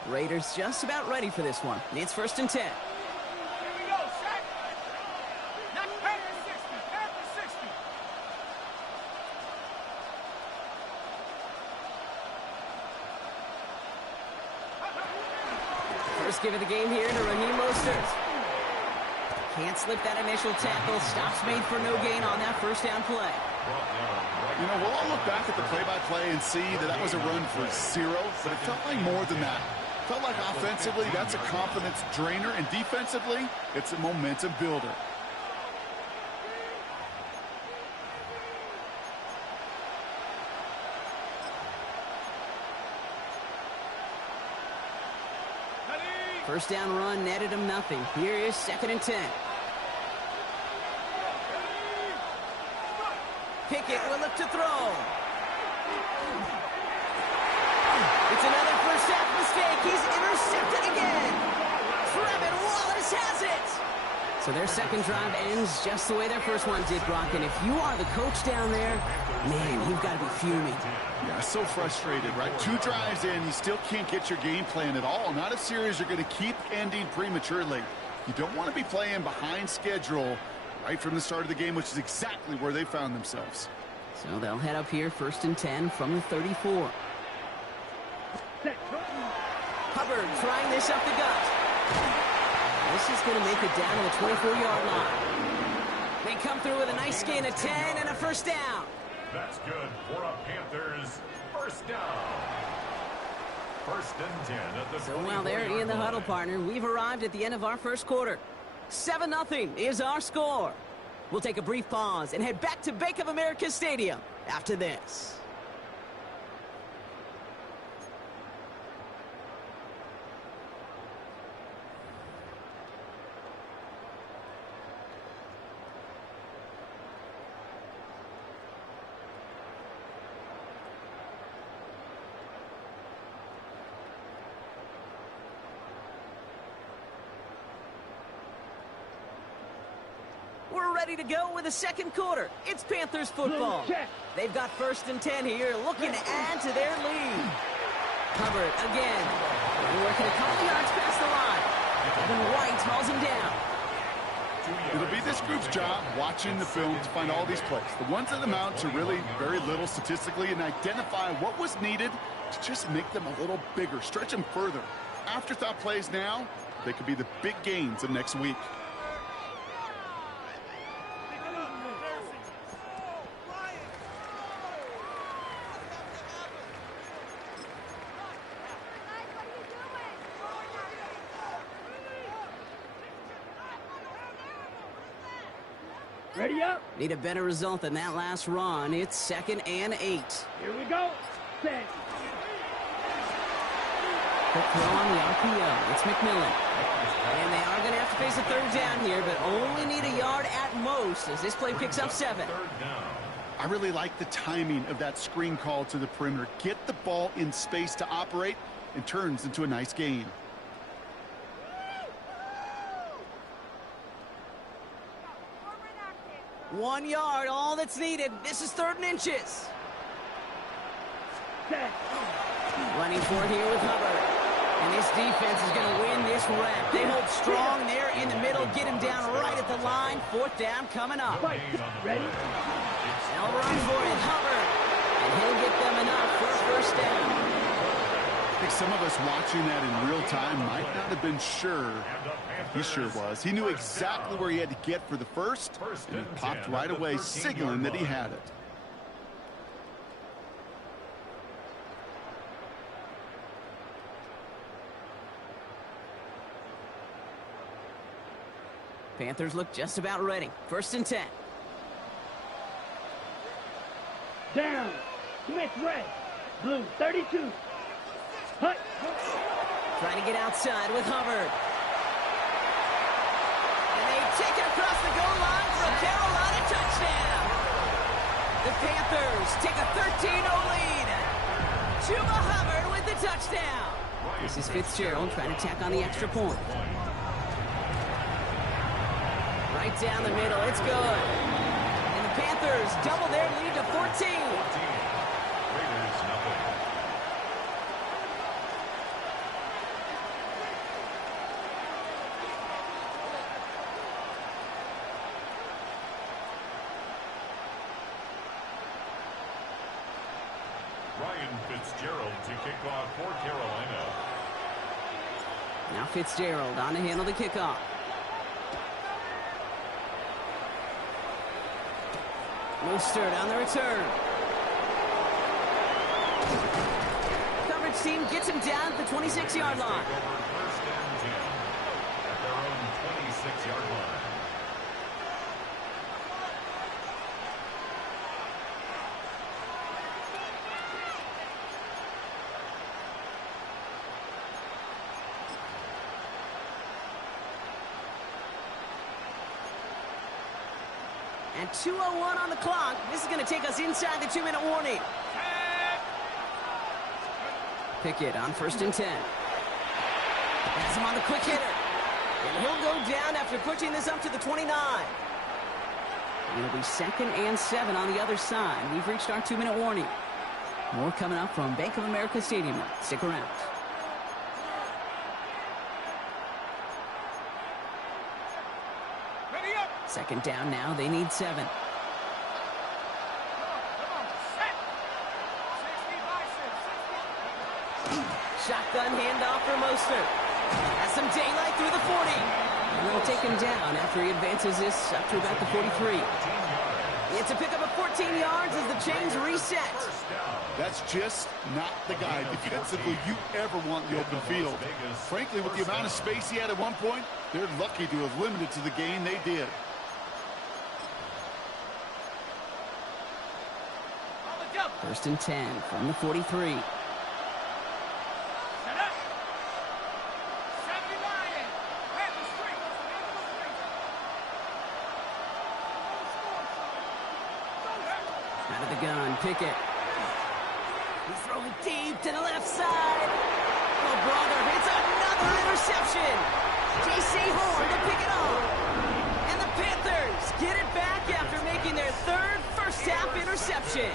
Raiders just about ready for this one. It's 1st and 10. Here we go, Shaq. Not Panther 60. Panther 60. First give of the game here to Raheem Mostert. Can't slip that initial tackle. Stops made for no gain on that 1st down play. You know, we'll all look back at the play-by-play and see that was a run for 0, but it felt like more than that. Felt like offensively, that's a confidence drainer, and defensively, it's a momentum builder. First down run netted him nothing. Here is 2nd and 10. Pickett will look to throw. It's another first half mistake. He's intercepted again. Trevin Wallace has it. So their second drive ends just the way their first one did, Brock. And if you are the coach down there, man, you've got to be fuming. Yeah, so frustrated, right? 2 drives in, you still can't get your game plan at all. Not a series you're going to keep ending prematurely. You don't want to be playing behind schedule right from the start of the game, which is exactly where they found themselves. So they'll head up here 1st and 10 from the 34. Hubbard trying this up the gut. This is going to make it down to the 24-yard line. They come through with a nice gain of 10 and a first down. That's good for a Panthers first down. First and 10 at the So while they're in the huddle, partner, we've arrived at the end of our first quarter. 7-0 is our score. We'll take a brief pause and head back to Bank of America Stadium after this. We're ready to go with the second quarter. It's Panthers football. They've got first and 10 here, looking to add to their lead. Hubbard again. They're working a couple yards past the line. Evan White hauls him down. It'll be this group's job watching the film to find all these plays. The ones that amount to really very little statistically and identify what was needed to just make them a little bigger, stretch them further. Afterthought plays now, they could be the big gains of next week. Ready up. Need a better result than that last run. It's 2nd and 8. Here we go. Set. Quick throw on the RPO. It's McMillan. And they are going to have to face a third down here, but only need a yard at most as this play picks up 7. I really like the timing of that screen call to the perimeter. Get the ball in space to operate and turns into a nice gain. One yard, all that's needed. This is 3rd and inches. Set. Running for it here with Hubbard. And this defense is going to win this rep. They hold strong there in the middle. Get him down right at the line. 4th down coming up. Fight. Ready? They'll run for it. Hubbard. And he'll get them enough for a first down. I think some of us watching that in real time might not have been sure. He sure was. He knew exactly where he had to get for the first, and he popped right away, signaling that he had it. Panthers look just about ready. 1st and 10. Down. Smith red. Blue 32. Hut. Trying to get outside with Hubbard. And they take it across the goal line for a Carolina touchdown. The Panthers take a 13-0 lead. Chuba Hubbard with the touchdown. This is Fitzgerald trying to tack on the extra point. Right down the middle, it's good. And the Panthers double their lead to 14. Ryan Fitzgerald to kick off for Carolina. Now Fitzgerald on to handle the kickoff. Mostert on the return. Coverage team gets him down at the 26-yard line. First and 10 at their own 26-yard line. And 2:01 on the clock. This is going to take us inside the 2-minute warning. Pickett on 1st and 10. Has him on the quick hitter. And he'll go down after pushing this up to the 29. It'll be 2nd and 7 on the other side. We've reached our 2-minute warning. More coming up from Bank of America Stadium. Stick around. Ready up. 2nd down now. They need 7. Come on, set. 60 by 6. Shotgun handoff for Mostert. Has some daylight through the 40. And they'll take him down after he advances this up to about the 43. It's a pickup of 14 yards as the chains reset. That's just not the guy defensively you ever want in the open field. Frankly, with the amount of space he had at one point, they're lucky to have limited to the gain they did. First and 10 from the 43. Out of the gun, Pickett. He's throwing deep to the left side. Oh, brother, it's another interception. J.C. Horn to pick it off. And the Panthers get it back after making their third first-half interception.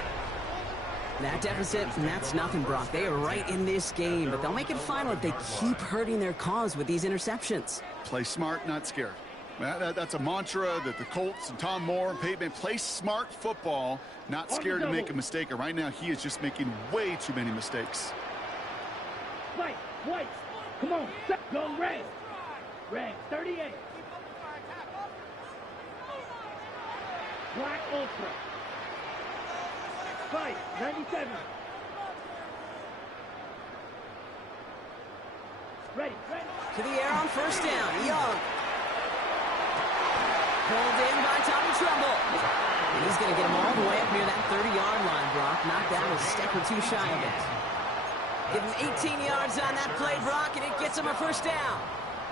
That deficit, and that's nothing, Brock. They are right in this game, but they'll make it final if they keep hurting their cause with these interceptions. Play smart, not scared. That's a mantra that the Colts and Tom Moore and Peyton play smart football, not scared to make a mistake. And right now, he is just making way too many mistakes. White, come on, go red. Red, 38. Black ultra. Fight, 97. Ready. To the air on first down, Young. Pulled in by Tommy Tremble. And he's going to get him all the way up near that 30-yard line, Brock. Knocked down a step or two shy of it. Give him 18 yards on that play, Brock, and it gets him a first down.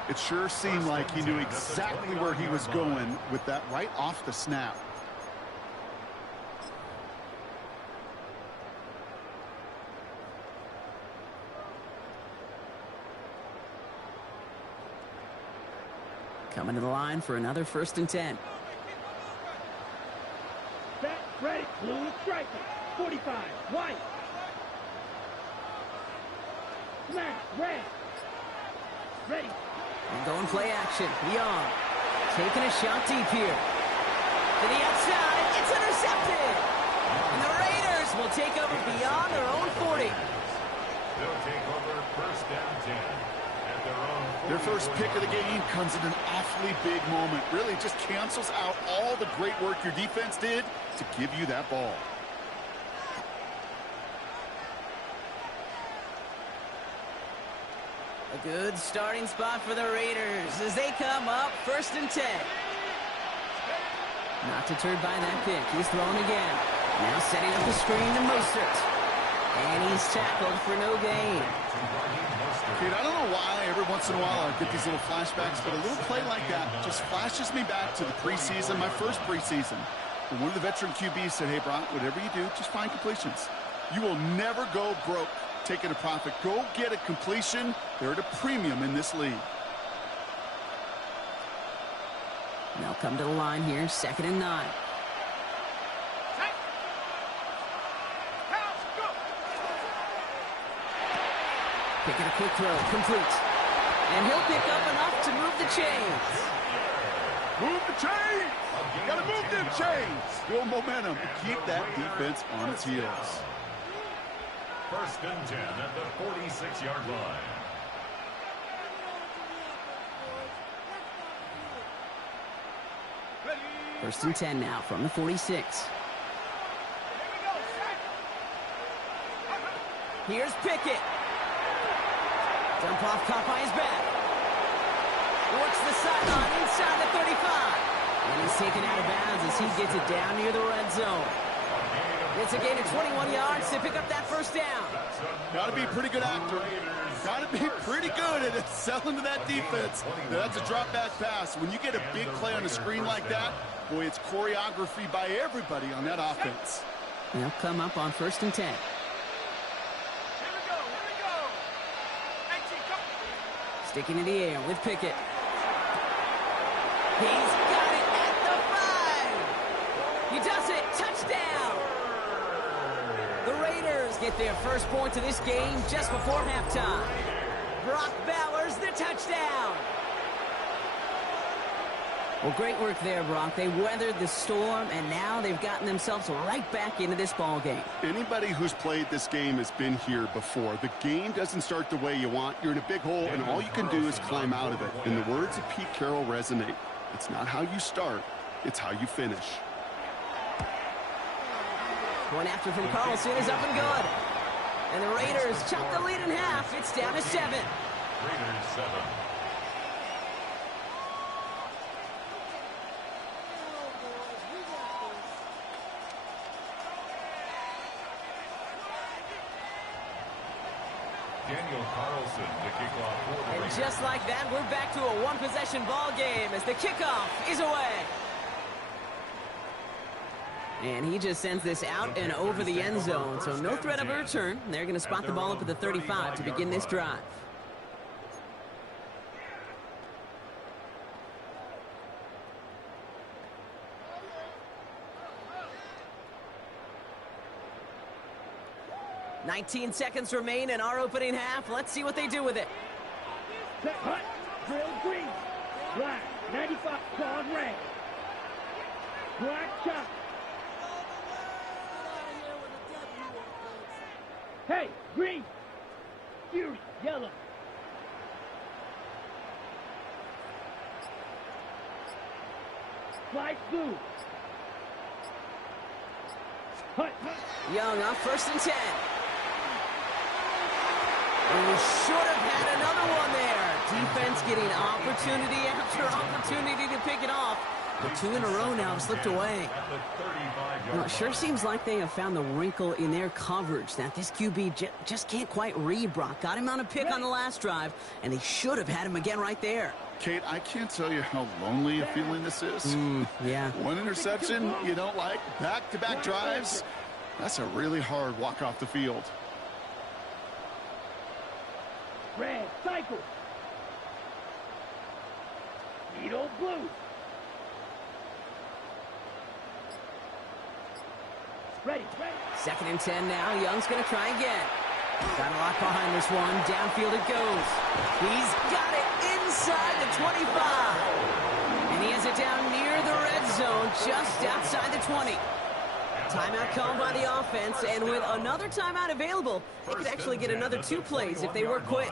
It sure seemed like he knew exactly where he was going with that right off the snap. Coming to the line for another first and 10. Set, ready, blue striker, 45, white. Smash, red. Ready. And going play action, Young. Taking a shot deep here. To the outside, it's intercepted. And the Raiders will take over beyond their own 40. They'll take over first down 10. Their first pick of the game comes in an awfully big moment. Really just cancels out all the great work your defense did to give you that ball. A good starting spot for the Raiders as they come up first and 10. Not deterred by that pick. He's throwing again. Now setting up the screen to Mostert. And he's tackled for no gain. Dude, I don't know why every once in a while I get these little flashbacks, but a little play like that just flashes me back to the preseason, my first preseason. And one of the veteran QBs said, hey, Brock, whatever you do, just find completions. You will never go broke taking a profit. Go get a completion. They're at a premium in this league. They'll come to the line here, 2nd and 9. Picking a quick throw, complete. And he'll pick up enough to move the chains. Move the chains! Gotta move them chains! Build momentum. Keep that defense on its heels. First and 10 at the 46-yard line. First and 10 now from the 46. Here's Pickett. Dump off, caught by his back. Works the sideline inside the 35. And he's taken out of bounds as he gets it down near the red zone. It's a gain of 21 yards to pick up that first down. Got to be a pretty good actor. Got to be pretty good at selling to that defense. Now, that's a drop back pass. When you get a big play on a screen like that, boy, it's choreography by everybody on that offense. They'll come up on first and 10. Sticking in the air with Pickett. He's got it at the 5. He does it. Touchdown. The Raiders get their first point of this game just before halftime. Brock Bowers the touchdown. Well, great work there, Brock. They weathered the storm, and now they've gotten themselves right back into this ball game. Anybody who's played this game has been here before. The game doesn't start the way you want. You're in a big hole, and all you can do is climb out of it. And the words of Pete Carroll resonate. It's not how you start, it's how you finish. One after from Carlson is up and good. And the Raiders chop the lead in half. It's down to 7. Raiders 7. Daniel Carlson to kick off for the And Raiders. just like that, we're back to a one-possession ball game as the kickoff is away. And he just sends this out and over the end zone, so no threat of a return. They're going to spot the ball up at the 35 to begin this drive. "19 seconds remain in our opening half. Let's see what they do with it." Set hut, drill green. Black, 95, claws red. Black chop. Hey, green. Fury, yellow. Flight blue. Hut. Young off 1st and 10. And we should have had another one there. Defense getting opportunity after opportunity to pick it off. But 2 in a row now have slipped away. Well, it sure seems like they have found the wrinkle in their coverage that this QB just can't quite read Brock. Got him on a pick on the last drive, and they should have had him again right there. Kate, I can't tell you how lonely a feeling this is. Yeah. One interception you don't like, back-to-back drives. That's a really hard walk off the field. Red, cycle. Needle blue. Ready, ready. 2nd and 10 now. Young's going to try again. Got a lot behind this one. Downfield it goes. He's got it inside the 25. And he has it down near the red zone, just outside the 20. Timeout called by the offense, and with another timeout available, they could actually get another 2 plays if they work quick.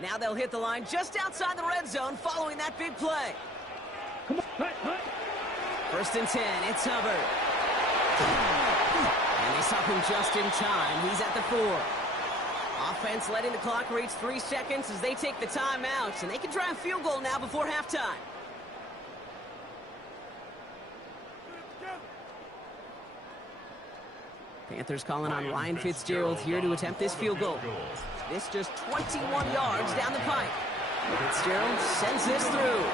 Now they'll hit the line just outside the red zone following that big play. Come on, hut, hut. 1st and 10, it's Hubbard. And they stop him just in time. He's at the 4. Offense letting the clock reach 3 seconds as they take the timeouts, and they can try a field goal now before halftime. Panthers calling on Ryan Fitzgerald here to attempt this field goal. This just 21 yards down the pipe. Fitzgerald sends this through.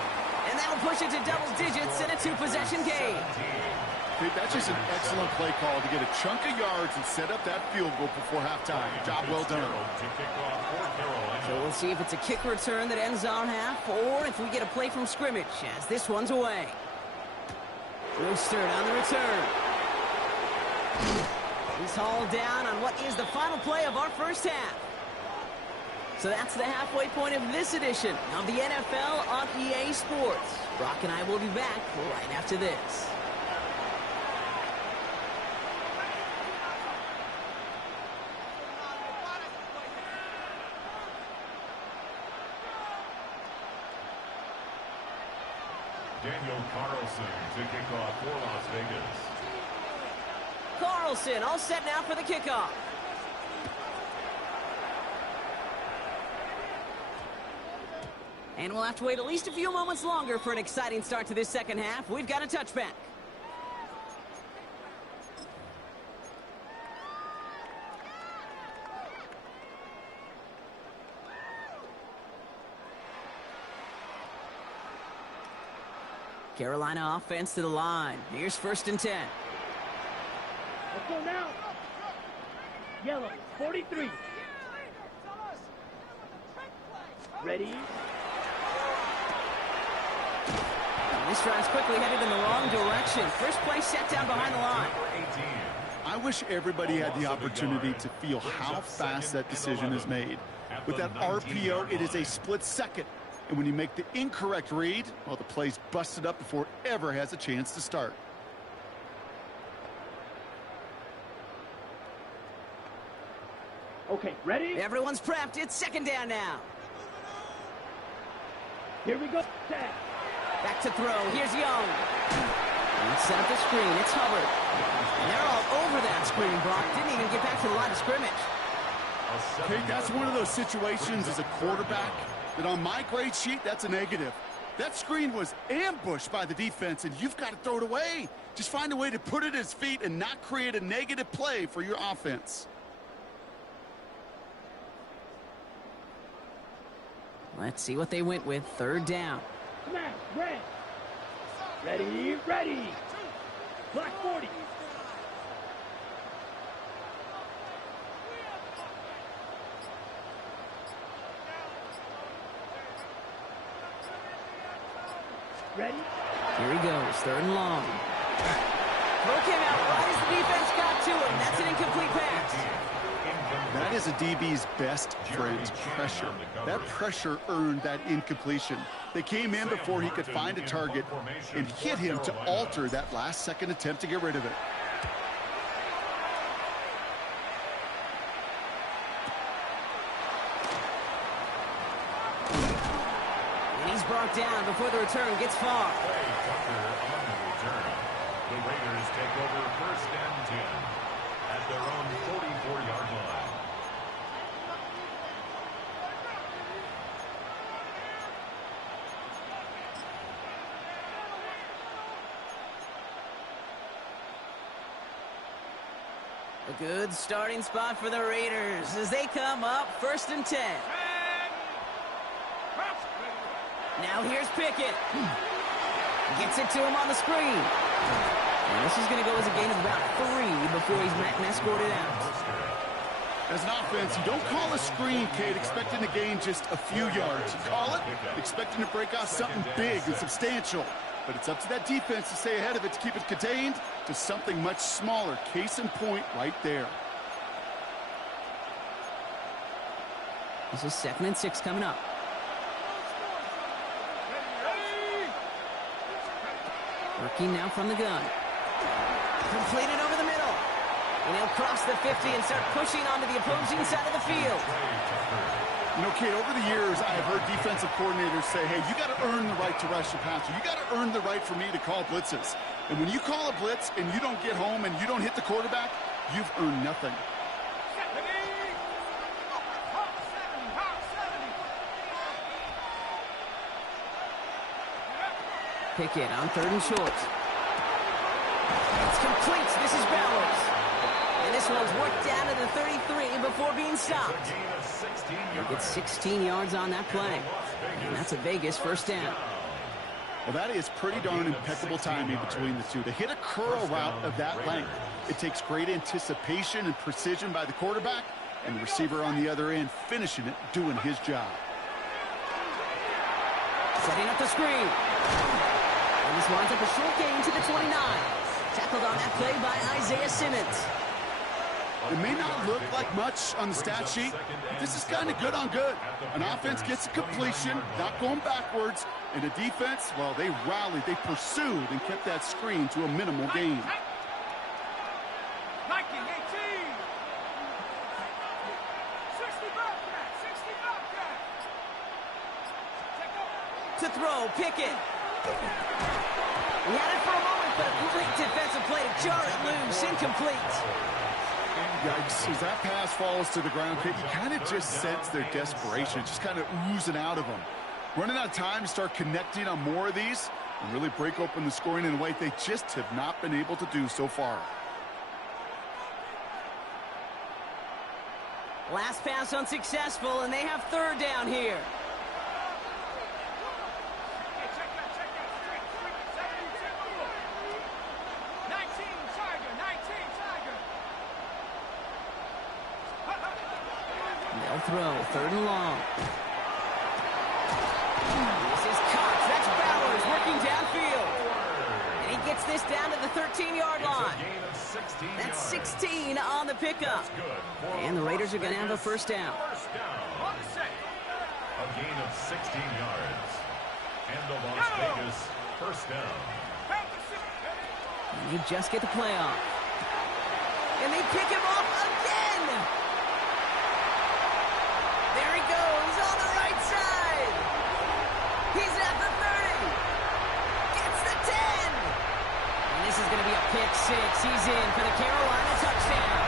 And that'll push it to double digits in a 2-possession game. Hey, that's just an excellent play call to get a chunk of yards and set up that field goal before halftime. Job well done. So we'll see if it's a kick return that ends our half, or if we get a play from scrimmage as this one's away. Roosterd on the return. He's hauled down on what is the final play of our first half. So that's the halfway point of this edition of the NFL on EA Sports. Brock and I will be back right after this. Daniel Carlson to kick off for Las Vegas. Carlson all set now for the kickoff. And we'll have to wait at least a few moments longer for an exciting start to this second half. We've got a touchback. Carolina offense to the line. Here's 1st and 10. Let's go now. Yellow, 43. Ready? This drive's quickly headed in the wrong direction. First play set down behind the line. Number 18. I wish everybody had the opportunity to feel how fast that decision is made. With that RPO, it is a split second. And when you make the incorrect read, well, the play's busted up before it ever has a chance to start. Okay, ready? Everyone's prepped. It's second down now. Here we go. Set. Back to throw. Here's Young. Let's set up the screen. It's Hubbard. And they're all over that screen, Brock. Didn't even get back to the line of scrimmage. Okay, that's one of those situations as a quarterback that on my grade sheet, that's a negative. That screen was ambushed by the defense, and you've got to throw it away. Just find a way to put it at his feet and not create a negative play for your offense. Let's see what they went with. Third down. Smash, red. Ready, ready. Black 40. Ready? Here he goes. Third and long. Throw came out right as the defense got to him. That's an incomplete pass. That is a DB's best friend, pressure. That pressure earned that incompletion. They came in before he could find a target and hit him to alter that last-second attempt to get rid of it. And he's brought down before the return gets far. The Raiders take over first and 10 at their own 44-yard line. A good starting spot for the Raiders as they come up first and 10. Now here's Pickett. Gets it to him on the screen. And this is going to go as a gain of about 3 before he's met and escorted out. As an offense, you don't call a screen, Kate, expecting to gain just a few yards. You call it expecting to break off something big and substantial. But it's up to that defense to stay ahead of it, to keep it contained to something much smaller. Case in point right there. This is 2nd and 6 coming up. Working now from the gun. Completed over the middle. And he'll cross the 50 and start pushing onto the opposing side of the field. You know, Kate, over the years, I have heard defensive coordinators say, hey, you got to earn the right to rush the passer. You got to earn the right for me to call blitzes. And when you call a blitz and you don't get home and you don't hit the quarterback, you've earned nothing. Pickett on 3rd and short. It's complete. This is Bowers. And this one's worked down to the 33 before being stopped. He gets 16 yards on that play. And that's a Vegas first down. Well, that is pretty darn impeccable timing between the two. To hit a curl route of that length, it takes great anticipation and precision by the quarterback, and the receiver on the other end finishing it, doing his job. Setting up the screen. And this winds up a short gain to the 29. Tackled on that play by Isaiah Simmons. It may not look like much on the stat sheet, but this is kind of good on good. An offense gets a completion, not going backwards, and a defense, well, they rallied, they pursued, and kept that screen to a minimal gain. To throw, Pickett. He had it for a moment, but a great defensive play to jar it loose, incomplete. Yikes, as that pass falls to the ground, Kate, you kind of just sense their desperation, just kind of oozing out of them. Running out of time to start connecting on more of these and really break open the scoring in a way they just have not been able to do so far. Last pass unsuccessful, and they have 3rd down here. They'll throw, 3rd and long. This is Cox. That's Bowers working downfield. And he gets this down to the 13-yard line. That's 16 on the pickup. And the Raiders are going to have a first down. A gain of 16 yards. And the Las Vegas first down. And they just get the play off. And they pick him off again. There he goes on the right side. He's at the 30. Gets the 10. And this is going to be a pick six. He's in for the Carolina touchdown.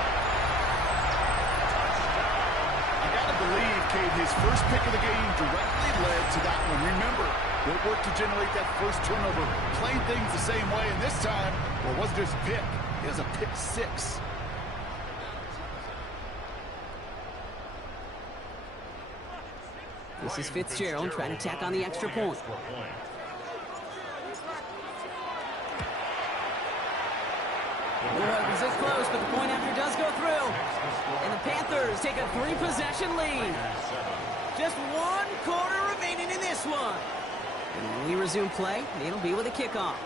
I got to believe, Kate, his first pick of the game directly led to that one. Remember, what worked to generate that first turnover, playing things the same way, and this time, well, it wasn't just a pick, it was a pick six. This is Fitzgerald trying to tack on the extra point. It was this close, but the point after does go through. And the Panthers take a 3-possession lead. Just 1 quarter remaining in this one. And when we resume play, it'll be with a kickoff.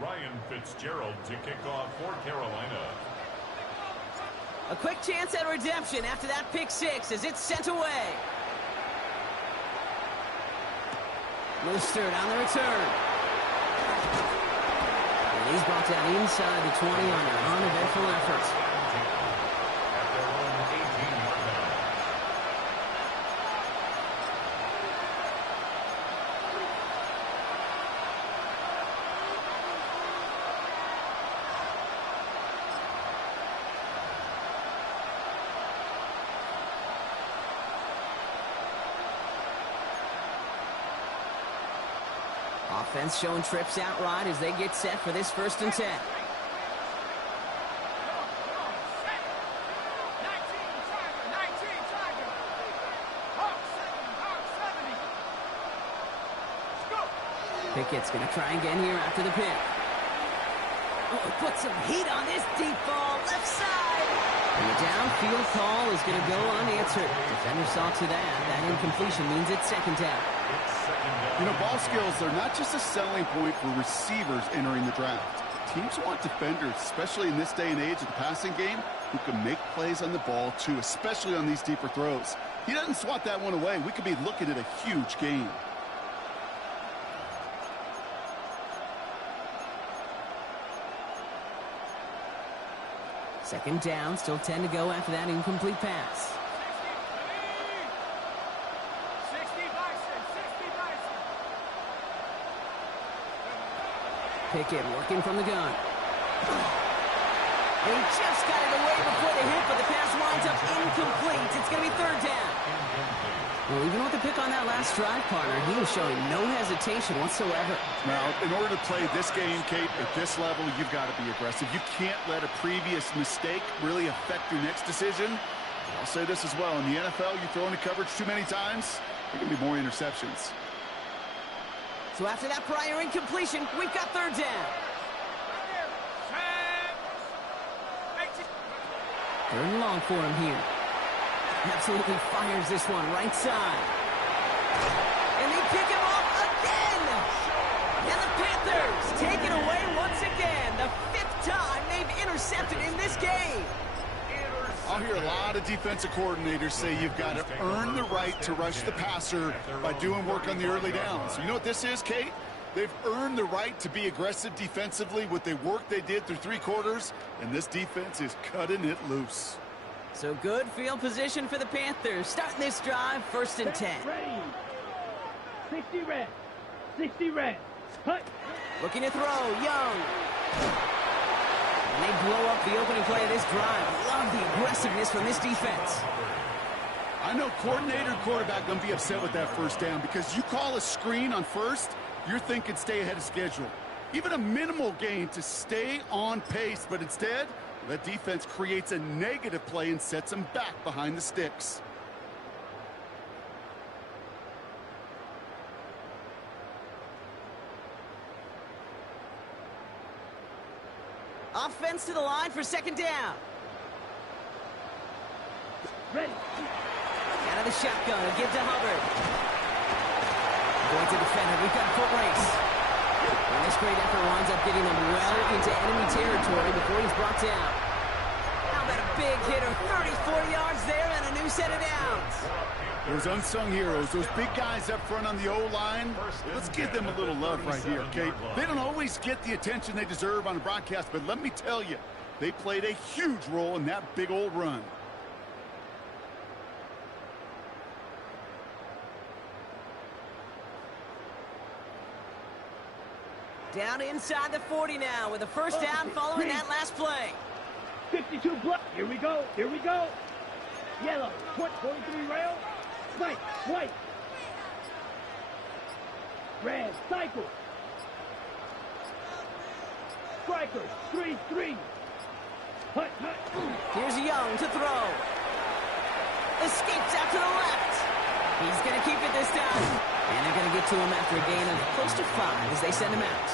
Ryan Fitzgerald to kick off for Carolina. A quick chance at redemption after that pick six as it's sent away. Mostert on the return. And he's brought down inside the 20 on an uneventful effort. At their own 18-yard line. Offense showing trips out right as they get set for this 1st and 10. Pickett's going to try again here after the pick. Oh, put some heat on this deep ball, left side. And the downfield call is going to go unanswered. Defender saw to that. That incompletion means it's 2nd down. You know, ball skills, they're not just a selling point for receivers entering the draft. Teams want defenders, especially in this day and age of the passing game, who can make plays on the ball, too, especially on these deeper throws. He doesn't swat that one away. We could be looking at a huge game. Second down, still 10 to go after that incomplete pass. Pickett working from the gun. They just got it away before the hit, but the pass winds up incomplete. It's going to be 3rd down. Well, even with the pick on that last drive, partner, he was showing no hesitation whatsoever. Now, in order to play this game, Kate, at this level, you've got to be aggressive. You can't let a previous mistake really affect your next decision. I'll say this as well. In the NFL, you throw into coverage too many times, there can be more interceptions. So after that prior incompletion, we've got 3rd down. 3rd and long for him here. Absolutely fires this one right side. And they pick him off again. And the Panthers take it away once again. The 5th time they've intercepted in this game. I'll hear a lot of defensive coordinators say you've got to earn the right to rush the passer by doing work on the early downs. You know what this is, Kate? They've earned the right to be aggressive defensively with the work they did through 3 quarters, and this defense is cutting it loose. So good field position for the Panthers. Starting this drive, 1st and 10. Ready. 60 red. 60 red. Hut. Looking to throw, Young. And they blow up the opening play of this drive. Love the aggressiveness from this defense. I know coordinator and quarterback going to be upset with that 1st down because you call a screen on 1st, you're thinking stay ahead of schedule. Even a minimal gain to stay on pace, but instead, that defense creates a negative play and sets them back behind the sticks. Offense to the line for 2nd down. Ready. Out of the shotgun, a give to Hubbard. Going to defend it. We've got a foot race. And this great effort winds up getting them well into enemy territory before he's brought down. How about a big hitter? 34 yards there and a new set of downs. Those unsung heroes, those big guys up front on the O-line, let's give them a little love right here, okay? They don't always get the attention they deserve on the broadcast, but let me tell you, they played a huge role in that big old run. Down inside the 40 now with a first down following that last play. 52 block. Here we go. Here we go. Yellow. 43 rail. Snipe. White. Red. Cycle. Strikers. 3-3. Hut. Here's Young to throw. Escapes out to the left. He's going to keep it this time. And they're going to get to him after a gain of close to 5 as they send him out.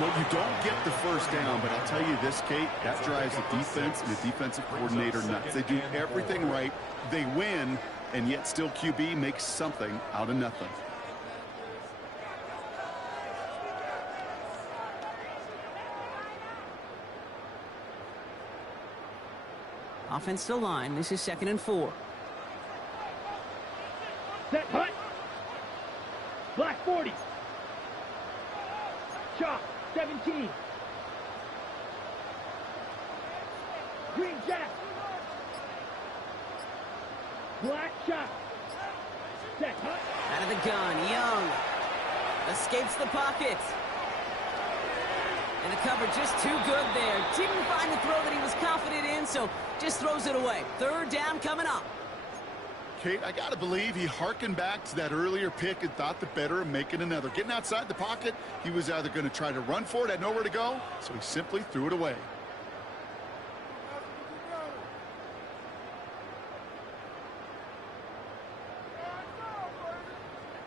Well, you don't get the first down, but I'll tell you this, Kate, that drives the defense and the defensive coordinator nuts. They do everything right. They win, and yet still QB makes something out of nothing. Offensive line. This is 2nd and 4. Set. Hut. Black 40. Chalk. 17. Green Jack. Black shot. Set. Hut. Out of the gun. Young escapes the pocket. And the cover just too good there. Didn't find the throw that he was confident in, so just throws it away. 3rd down coming up. Kate, I got to believe he hearkened back to that earlier pick and thought the better of making another. Getting outside the pocket, he was either going to try to run for it, had nowhere to go, so he simply threw it away.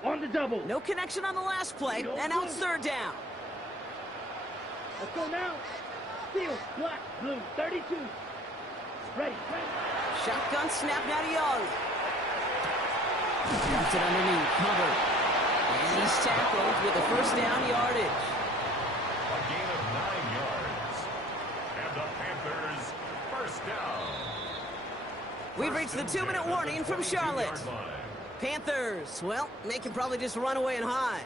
On the double. No connection on the last play, and now it's 3rd down. Let's go now. Steel. Black. Blue. 32. Ready. Shotgun snap now to Young. Drops it underneath. Hubbard. And he's tackled with a first down yardage. A gain of 9 yards. And the Panthers first down. We've reached the 2-minute warning from Charlotte. Panthers, well, they can probably just run away and hide.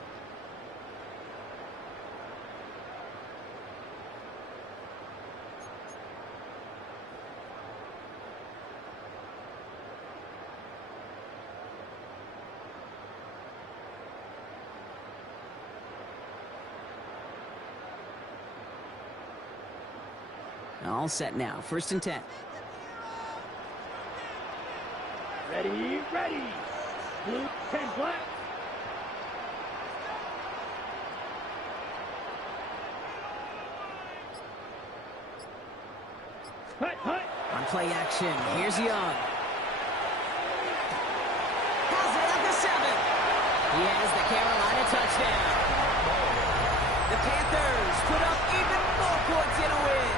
All set now. 1st and 10. Ready. Ready. Blue. 10 black. Hut. On play action. Here's Young. Has it at the 7. He has the Carolina touchdown. The Panthers put up even more points in a win.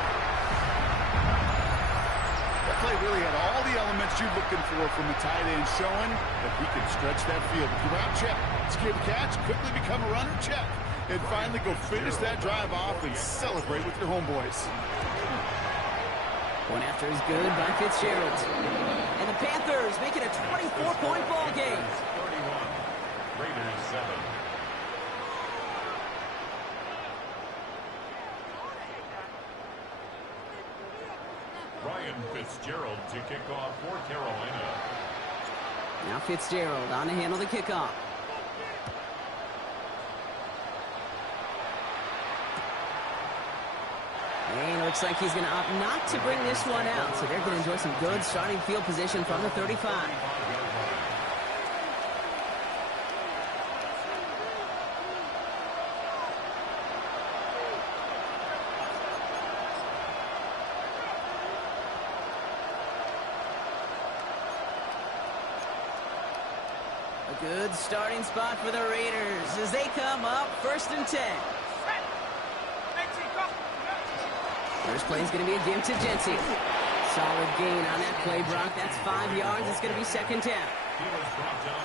That play really had all the elements you're looking for from a tight end, showing that he can stretch that field. Route check. Escape catch. Quickly become a runner. Check. And finally go finish that drive off and celebrate with your homeboys. One after is good by Fitzgerald. And the Panthers make it a 24-point ball game. 31. Raiders 7. Ryan Fitzgerald to kick off for Carolina. Now Fitzgerald on to handle the kickoff. And it looks like he's going to opt not to bring this one out. So they're going to enjoy some good starting field position from the 35. A good starting spot for the Raiders as they come up 1st and 10. First play is going to be a give to Jency. Solid gain on that play, Brock. That's 5 yards. It's going to be second down.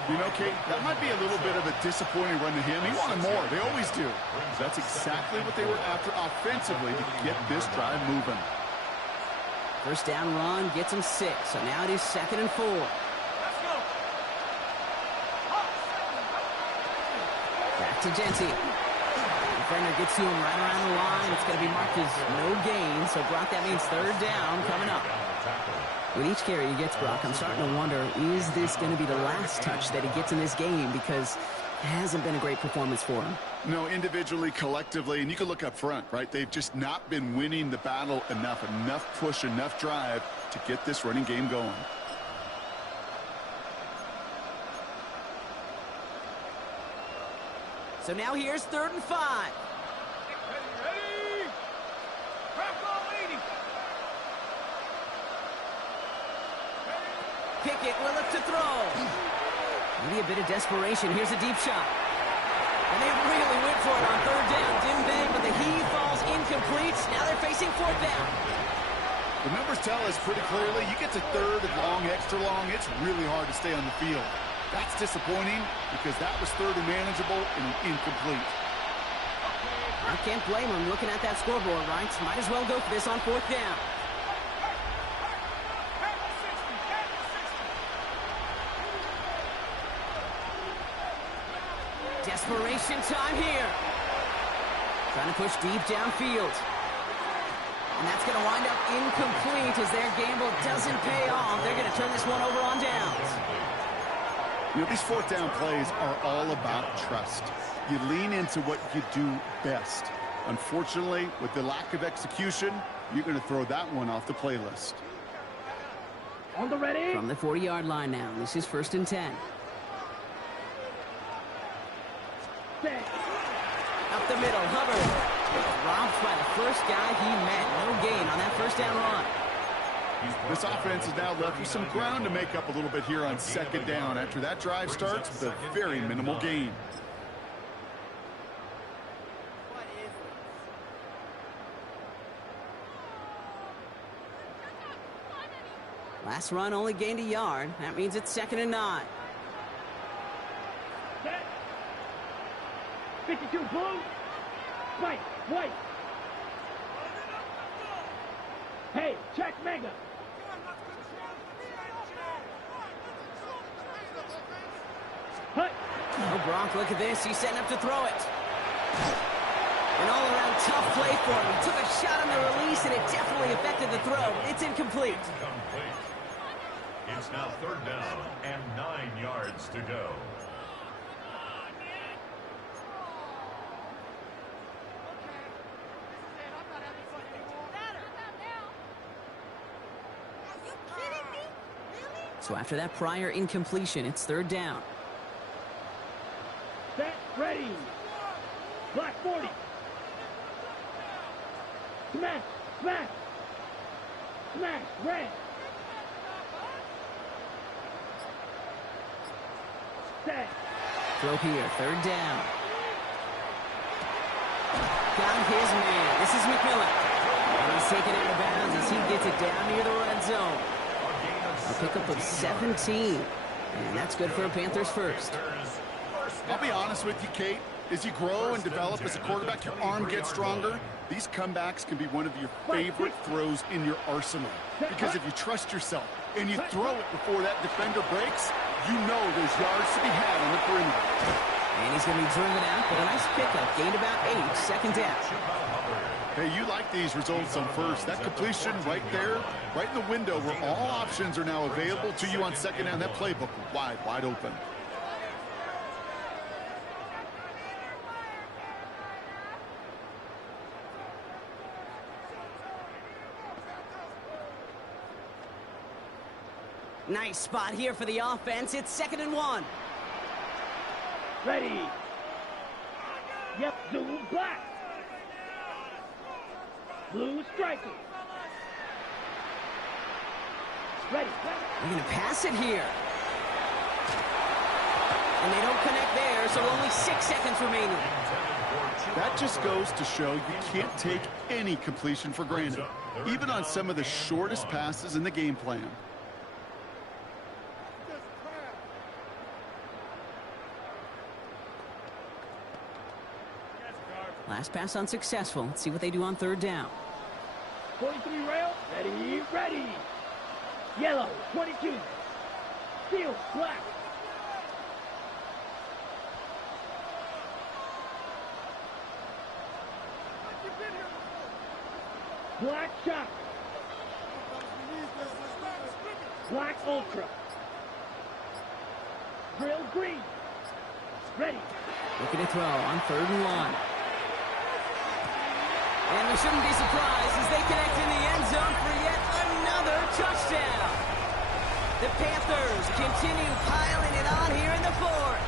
You know, Kate, that might be a little bit of a disappointing run to him. He wanted more. They always do. That's exactly what they were after offensively to get this drive moving. First down run gets him 6. So now it is 2nd and 4. Let's go. Back to Genty. Defender gets to him right around the line. It's going to be marked as no gain. So, Brock, that means 3rd down coming up. With each carry he gets, Brock, I'm starting to wonder, is this going to be the last touch that he gets in this game? Because it hasn't been a great performance for him. No, individually, collectively, and you can look up front, right? They've just not been winning the battle enough push, enough drive to get this running game going. So now here's 3rd and 5. Ready? Crap ball leading. Pickett will look to throw. Maybe a bit of desperation. Here's a deep shot. And they really went for it on 3rd down, didn't they? But the heave falls incomplete. Now they're facing 4th down. The numbers tell us pretty clearly, you get to 3rd and long, extra long, it's really hard to stay on the field. That's disappointing because that was 3rd and manageable and incomplete. I can't blame him looking at that scoreboard, right? Might as well go for this on 4th down. Desperation time here. Trying to push deep downfield. And that's going to wind up incomplete as their gamble doesn't pay off. They're going to turn this one over on downs. You know, these 4th down plays are all about trust. You lean into what you do best. Unfortunately, with the lack of execution, you're going to throw that one off the playlist. On the ready. From the 40-yard line now. This is 1st and 10. Set. Up the middle, Hubbard. Dropped by the first guy he met. No gain on that 1st down run. This offense is now left with some ground to make up a little bit here on 2nd down after that drive starts with a very minimal gain. Last run only gained a yard. That means it's 2nd and 9. Set. 52 blue. White. White. Hey, check mega. Hut. Oh, Brock, look at this. He's setting up to throw it. An all-around tough play for him. He took a shot on the release, and it definitely affected the throw. It's incomplete. It's now 3rd down and 9 yards to go. So after that prior incompletion, it's 3rd down. Set. Ready. Black 40. Smash. Smash. Smash. Red. Set. Throw here, 3rd down. Got his man. This is McMillan. And he's taken out of bounds as he gets it down near the red zone. A pickup of 17. And that's good for a Panthers first. I'll be honest with you, Kate. As you grow and develop as a quarterback, your arm gets stronger. These comebacks can be one of your favorite throws in your arsenal. Because if you trust yourself and you throw it before that defender breaks, you know there's yards to be had on the perimeter. And he's going to be driven out, but a nice pickup. Gained about 8, 2nd down. Hey, you like these results on 1st. That completion right there, right in the window where all options are now available to you on 2nd down. That playbook wide open. Nice spot here for the offense. It's 2nd and 1. Ready. Yep, zoom black. Blue striker. Ready. We're going to pass it here. And they don't connect there, so only 6 seconds remaining. That just goes to show you can't take any completion for granted, even on some of the shortest passes in the game plan. Last pass unsuccessful. Let's see what they do on third down. 43 rail. Ready, ready. Yellow, 22. Field, black. Black shot. Black ultra. Drill green. Ready. Looking to throw on third and 1. And we shouldn't be surprised as they connect in the end zone for yet another touchdown. The Panthers continue piling it on here in the fourth.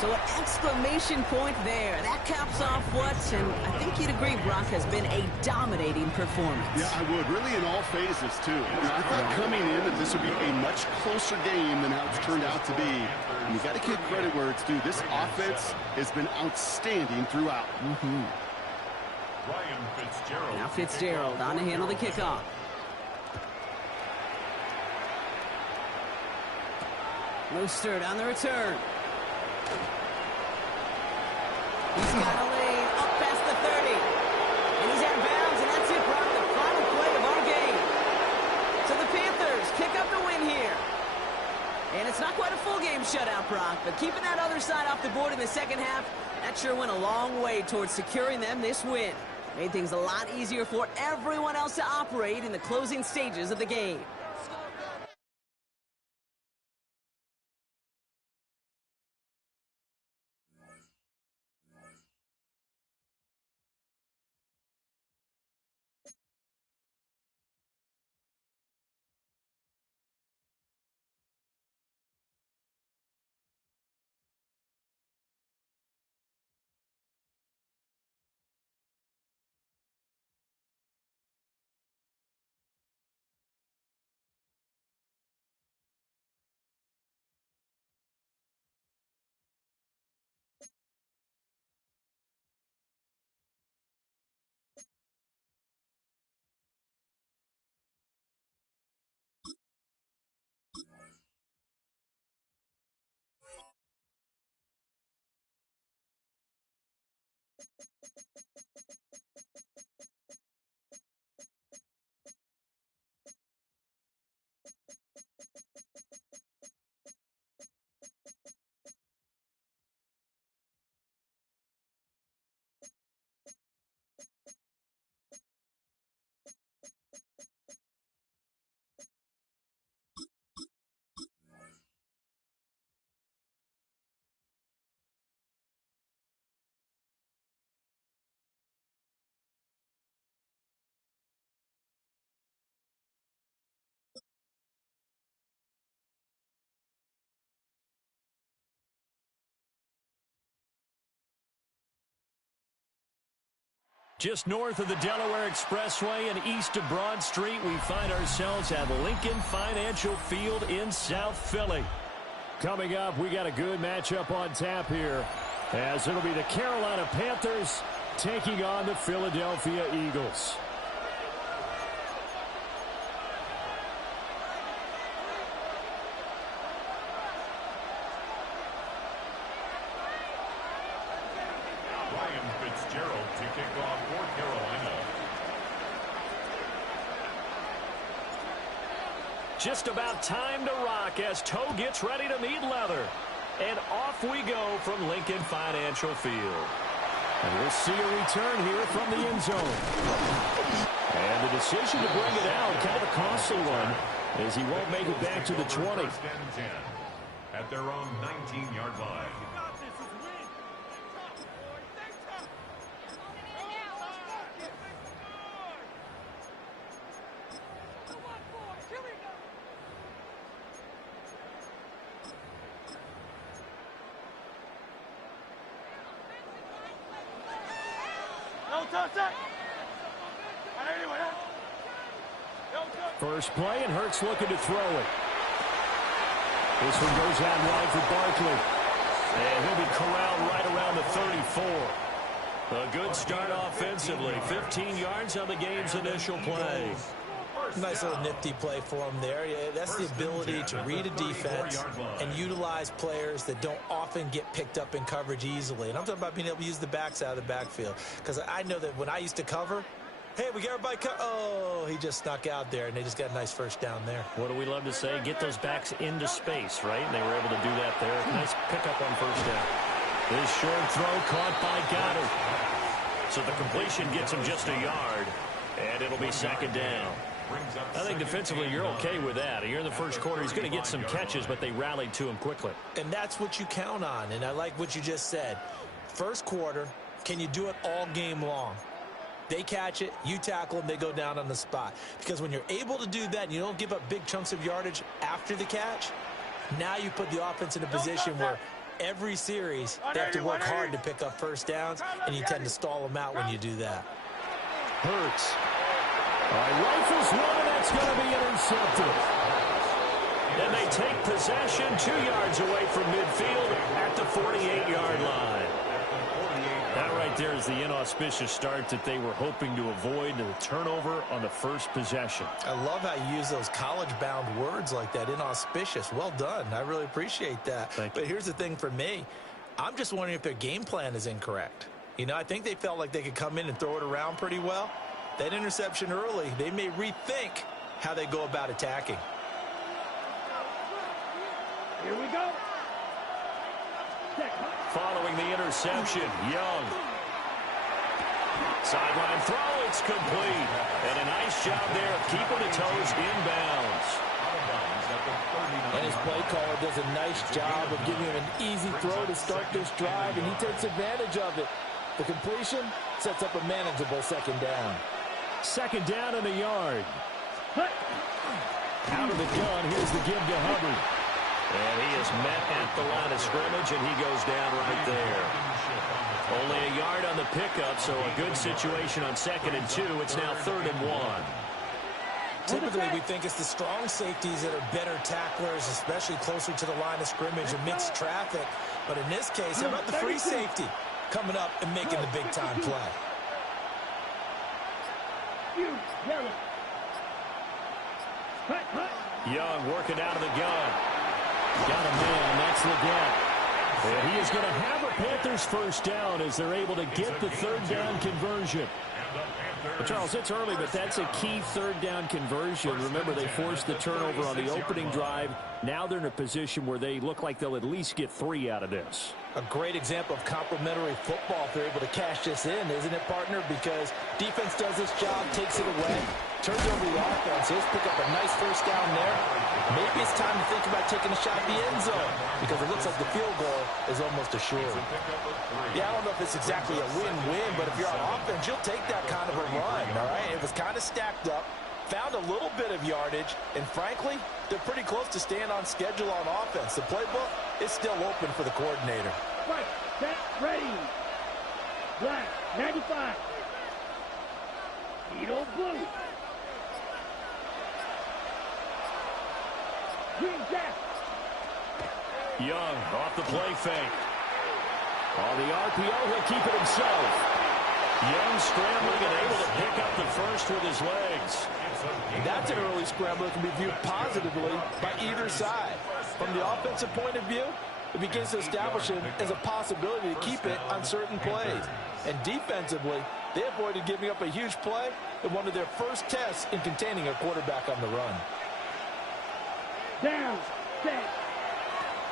So an exclamation point there. That caps off what, and I think you'd agree, Brock, has been a dominating performance. Yeah, I would. Really in all phases, too. I thought coming in that this would be a much closer game than how it's turned out to be. And you got to give credit where it's due. This offense has been outstanding throughout. Ryan Fitzgerald. Now Fitzgerald on to handle the kickoff. Mostert on the return. He's got a lane up past the 30. And he's out of bounds, and that's it, Brock, the final play of our game. So the Panthers pick up the win here. And it's not quite a full game shutout, Brock, but keeping that other side off the board in the second half, that sure went a long way towards securing them this win. Made things a lot easier for everyone else to operate in the closing stages of the game. Just north of the Delaware Expressway and east of Broad Street, we find ourselves at Lincoln Financial Field in South Philly. Coming up, we got a good matchup on tap here, as it'll be the Carolina Panthers taking on the Philadelphia Eagles. Ryan Fitzgerald to kick off for Carolina. Just about time to rock as Toe gets ready to meet leather. And off we go from Lincoln Financial Field. And we'll see a return here from the end zone. And the decision to bring it out, kind of a costly one, as he won't make it back to the 20. First and 10 at their own 19-yard line. First play, and Hurts looking to throw it. This one goes out wide for Barkley. And he'll be corralled right around the 34. A good start offensively. 15 yards on the game's initial play. Nice little nifty play for him there. Yeah, that's the ability to read a defense and utilize players that don't often get picked up in coverage easily. And I'm talking about being able to use the backs out of the backfield. Because I know that when I used to cover, hey, we got everybody oh, he just snuck out there, and they just got a nice first down there. What do we love to say? Get those backs into space, right? And they were able to do that there. Nice pickup on first down. This short throw caught by Goddard. So the completion gets him just a yard, and it'll be second down. I think defensively you're okay with that. Here in the first quarter, he's going to get some catches, but they rallied to him quickly. And that's what you count on, and I like what you just said. First quarter, can you do it all game long? They catch it, you tackle them, they go down on the spot. Because when you're able to do that and you don't give up big chunks of yardage after the catch, now you put the offense in a position where every series they have to work hard to pick up first downs, and you tend to stall them out when you do that. Hurts. Rifles one, and that's going to be intercepted. And they take possession 2 yards away from midfield at the 48-yard line. That right there is the inauspicious start that they were hoping to avoid, the turnover on the first possession. I love how you use those college-bound words like that, inauspicious. Well done. I really appreciate that. But here's the thing for me. I'm just wondering if their game plan is incorrect. You know, I think they felt like they could come in and throw it around pretty well. That interception early, they may rethink how they go about attacking. Here we go. Following the interception, Young. Sideline throw, it's complete. And a nice job there of keeping the toes inbounds. And his play caller does a nice job of giving him an easy throw to start this drive, and he takes advantage of it. The completion sets up a manageable second down. Second down in the yard. Out of the gun, here's the give to Hubbard. And he is met at the line of scrimmage, and he goes down right there. Only a yard on the pickup, so a good situation on 2nd and 2. It's now 3rd and 1. Typically, we think it's the strong safeties that are better tacklers, especially closer to the line of scrimmage amidst traffic. But in this case, how about the free safety coming up and making the big-time play? Young working out of the gun. Got a man, that's Leggett. And he is going to have a Panthers first down as they're able to get the 3rd down conversion. Well, Charles, it's early, but that's a key 3rd down conversion. Remember, they forced the turnover on the opening drive. Now they're in a position where they look like they'll at least get 3 out of this. A great example of complementary football if they're able to cash this in, isn't it, partner? Because defense does this job, takes it away, turns over the offense. Let's pick up a nice first down there. Maybe it's time to think about taking a shot at the end zone because it looks like the field goal is almost assured. Yeah, I don't know if it's exactly a win-win, but if you're on offense, you'll take that kind of a run, all right? It was kind of stacked up, found a little bit of yardage, and frankly, they're pretty close to staying on schedule on offense. The playbook is still open for the coordinator. Right, set, ready. Black, 95. Edo blue. Green jack. Young off the play fake. On the RPO, he'll keep it himself. Young scrambling and able to pick up the first with his legs. That's an early scramble that can be viewed positively by either side. From the offensive point of view, it begins to establish it as a possibility to keep it on certain plays. And defensively, they avoided giving up a huge play in one of their first tests in containing a quarterback on the run. Down, set.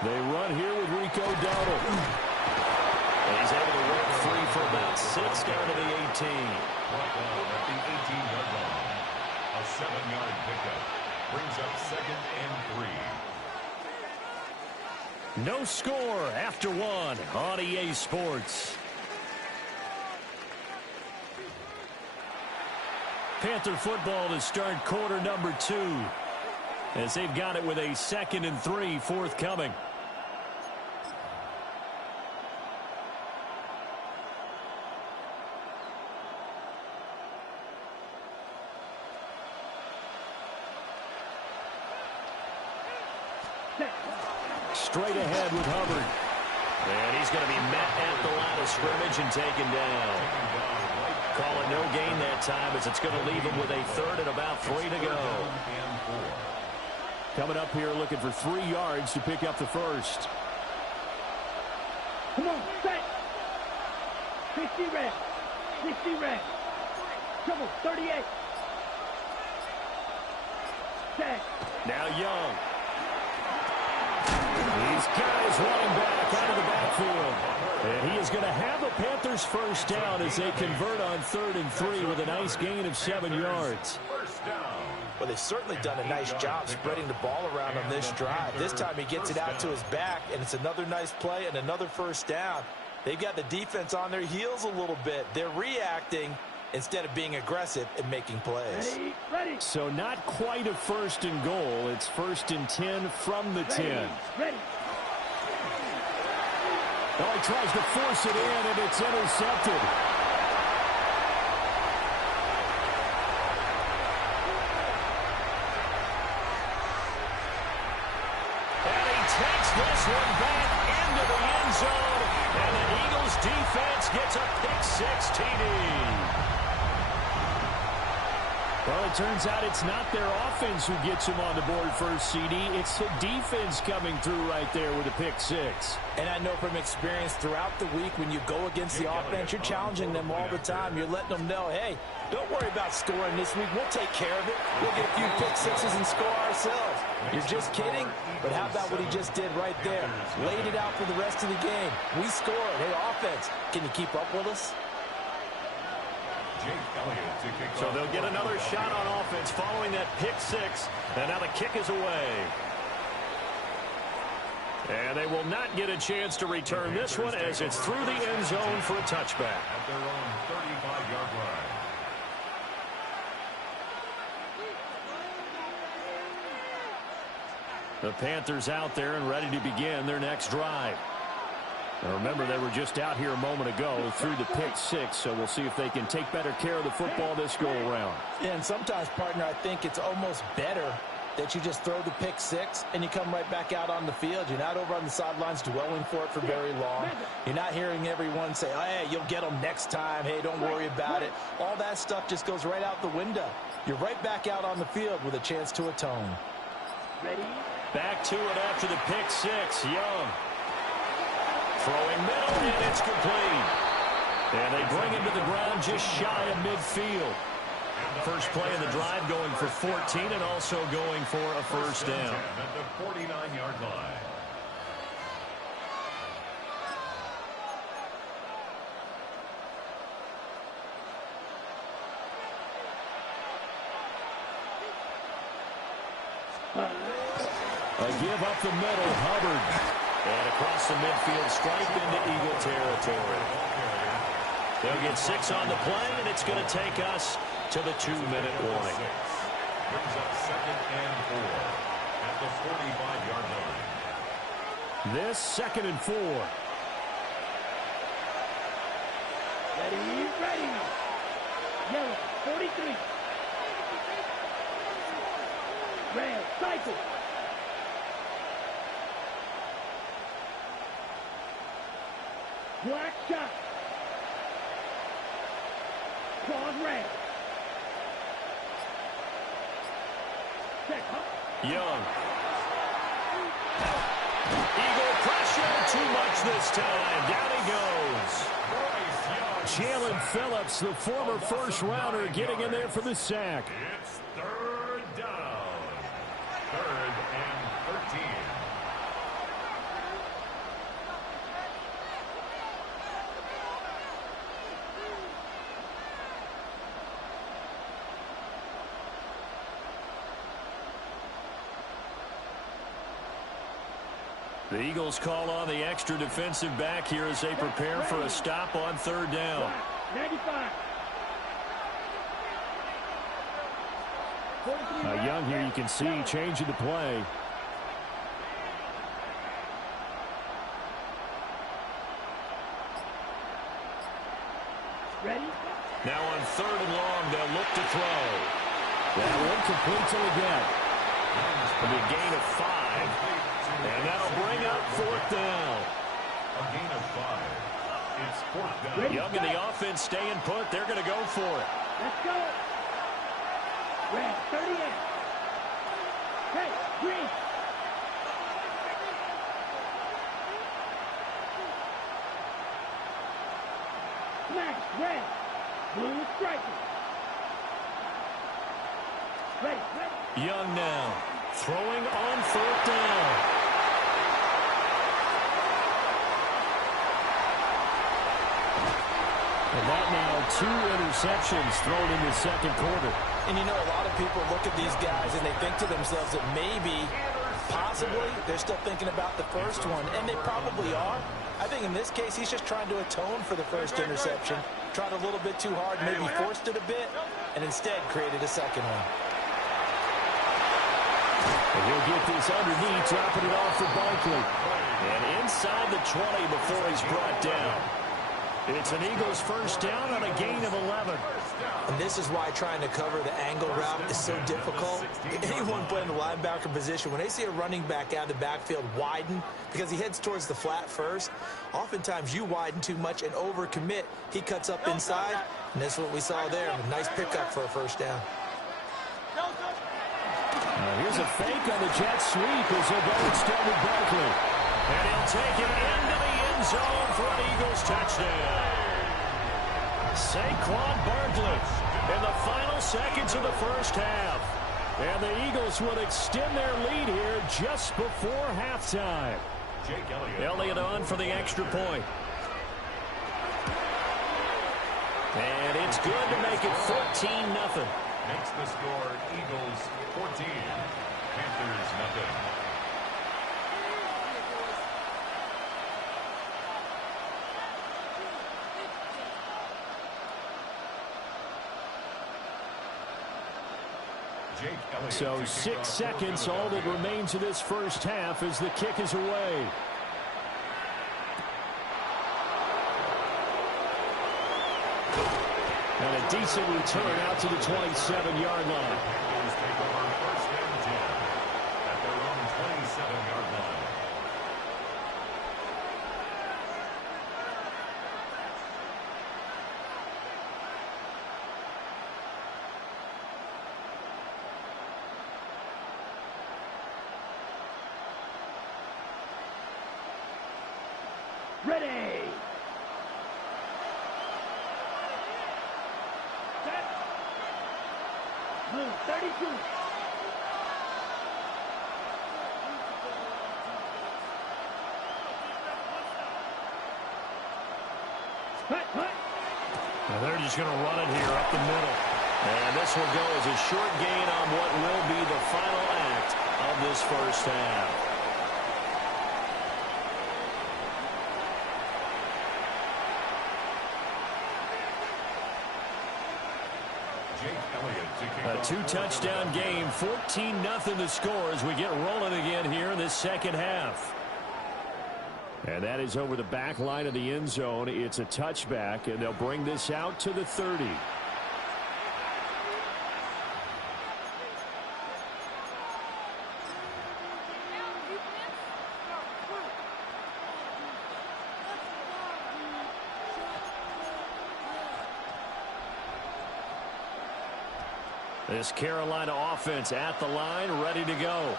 They run here with Rico Dowdle. And he's able to work free for about 6 down to the 18. At the 18-yard line. A 7-yard pickup brings up 2nd and 3. No score after 1 on EA Sports. Panther football to start quarter number 2. As they've got it with a 2nd and 3 forthcoming. straight ahead with Hubbard. And he's going to be met at the line of scrimmage and taken down. Call it no gain that time as it's going to leave him with a third and about 3 to go. Coming up here looking for 3 yards to pick up the first. Come on, set. 60 red. 60 red. Come on, 38. Set. Now Young. These guys running back out of the backfield. And he is going to have a Panthers first down as they convert on 3rd and 3 with a nice gain of 7 yards. Well, they've certainly done a nice job spreading the ball around on this drive. This time he gets it out to his back, and it's another nice play and another first down. They've got the defense on their heels a little bit. They're reacting instead of being aggressive and making plays. Ready. So not quite a 1st and goal. It's 1st and 10 from the 10. Ready. Oh, he tries to force it in, and it's intercepted. And he takes this one back into the end zone, and the Eagles defense gets a pick-6 TD. Well, it turns out it's not their offense who gets him on the board first, CD. It's the defense coming through right there with a pick-6. And I know from experience throughout the week when you go against the offense, you're challenging them all the time. You're letting them know, hey, don't worry about scoring this week. We'll take care of it. We'll get a few pick-6s and score ourselves. You're just kidding? But how about what he just did right there? Laid it out for the rest of the game. We scored. Hey, offense, can you keep up with us? So they'll get another shot on offense following that pick-6. And now the kick is away. And they will not get a chance to return this one as it's through the end zone for a touchback. At their own 35-yard line. The Panthers out there and ready to begin their next drive. Now remember, they were just out here a moment ago through the pick-6, so we'll see if they can take better care of the football this go-around. Yeah, and sometimes, partner, I think it's almost better that you just throw the pick-6 and you come right back out on the field. You're not over on the sidelines dwelling for it for very long. You're not hearing everyone say, oh, hey, you'll get them next time. Hey, don't worry about it. All that stuff just goes right out the window. You're right back out on the field with a chance to atone. Ready. Back to it after the pick-6. Young. Throwing middle, and it's complete. And they bring him to the ground just shy of midfield. First play of the drive going for 14 and also going for a first down. At the 49-yard line. A give up the middle, Hubbard. And across the midfield stripe into Eagle territory. They'll get 6 on the play, and it's going to take us to the 2-minute warning. Brings up 2nd and 4 at the 45-yard line. This 2nd and 4. Ready. Yellow, 43. Red, cycle. Black shot. Claws red. Check. Young. Eagle pressure, too much this time. Down he goes. Jalen Phillips, the former first-rounder, getting in there for the sack. It's 3rd down. 3rd and 13. The Eagles call on the extra defensive back here as they prepare for a stop on 3rd down. 95. Young here, you can see, changing the play. Ready? Now on 3rd and long, they'll look to throw. That one complete to again. It'll be a gain of 5. And that'll bring up 4th down. A gain of 5. It's 4th down. Young and the offense staying put. They're going to go for it. Let's go. Red, 38. Hey, green. Smash, red. Blue striker. Ready, ready. Young now. Throwing on 4th down. And that now 2 interceptions thrown in the second quarter. And you know, a lot of people look at these guys and they think to themselves that maybe, possibly, they're still thinking about the first one. And they probably are. I think in this case, he's just trying to atone for the first interception. Tried a little bit too hard, maybe forced it a bit, and instead created a second one. And he'll get this underneath, dropping it off for Barkley. And inside the 20 before he's brought down. It's an Eagles first down on a gain of 11. And this is why trying to cover the angle route is so difficult. Anyone playing the linebacker position, when they see a running back out of the backfield widen, because he heads towards the flat first, oftentimes you widen too much and overcommit. He cuts up inside, and that's what we saw there. A nice pickup for a first down. Here's a fake on the jet sweep as they'll go instead with Barkley. And he'll take it into the end zone for an Eagles touchdown. Saquon Barkley in the final seconds of the first half. And the Eagles will extend their lead here just before halftime. Jake Elliott on for the extra point. And it's good to make it 14-0. Makes the score Eagles 14, Panthers nothing. So 6 seconds, all that remains of this first half as the kick is away. And a decent return out to the 27-yard line. Panthers take over first and 10 at their own 27-yard line. Ready. Set. Blue, 32. Hut. And they're just going to run it here up the middle. And this will go as a short gain on what will be the final act of this first half. A 2-touchdown game, 14-0 the score as we get rolling again here in this second half. And that is over the back line of the end zone. It's a touchback, and they'll bring this out to the 30. This Carolina offense at the line, ready to go.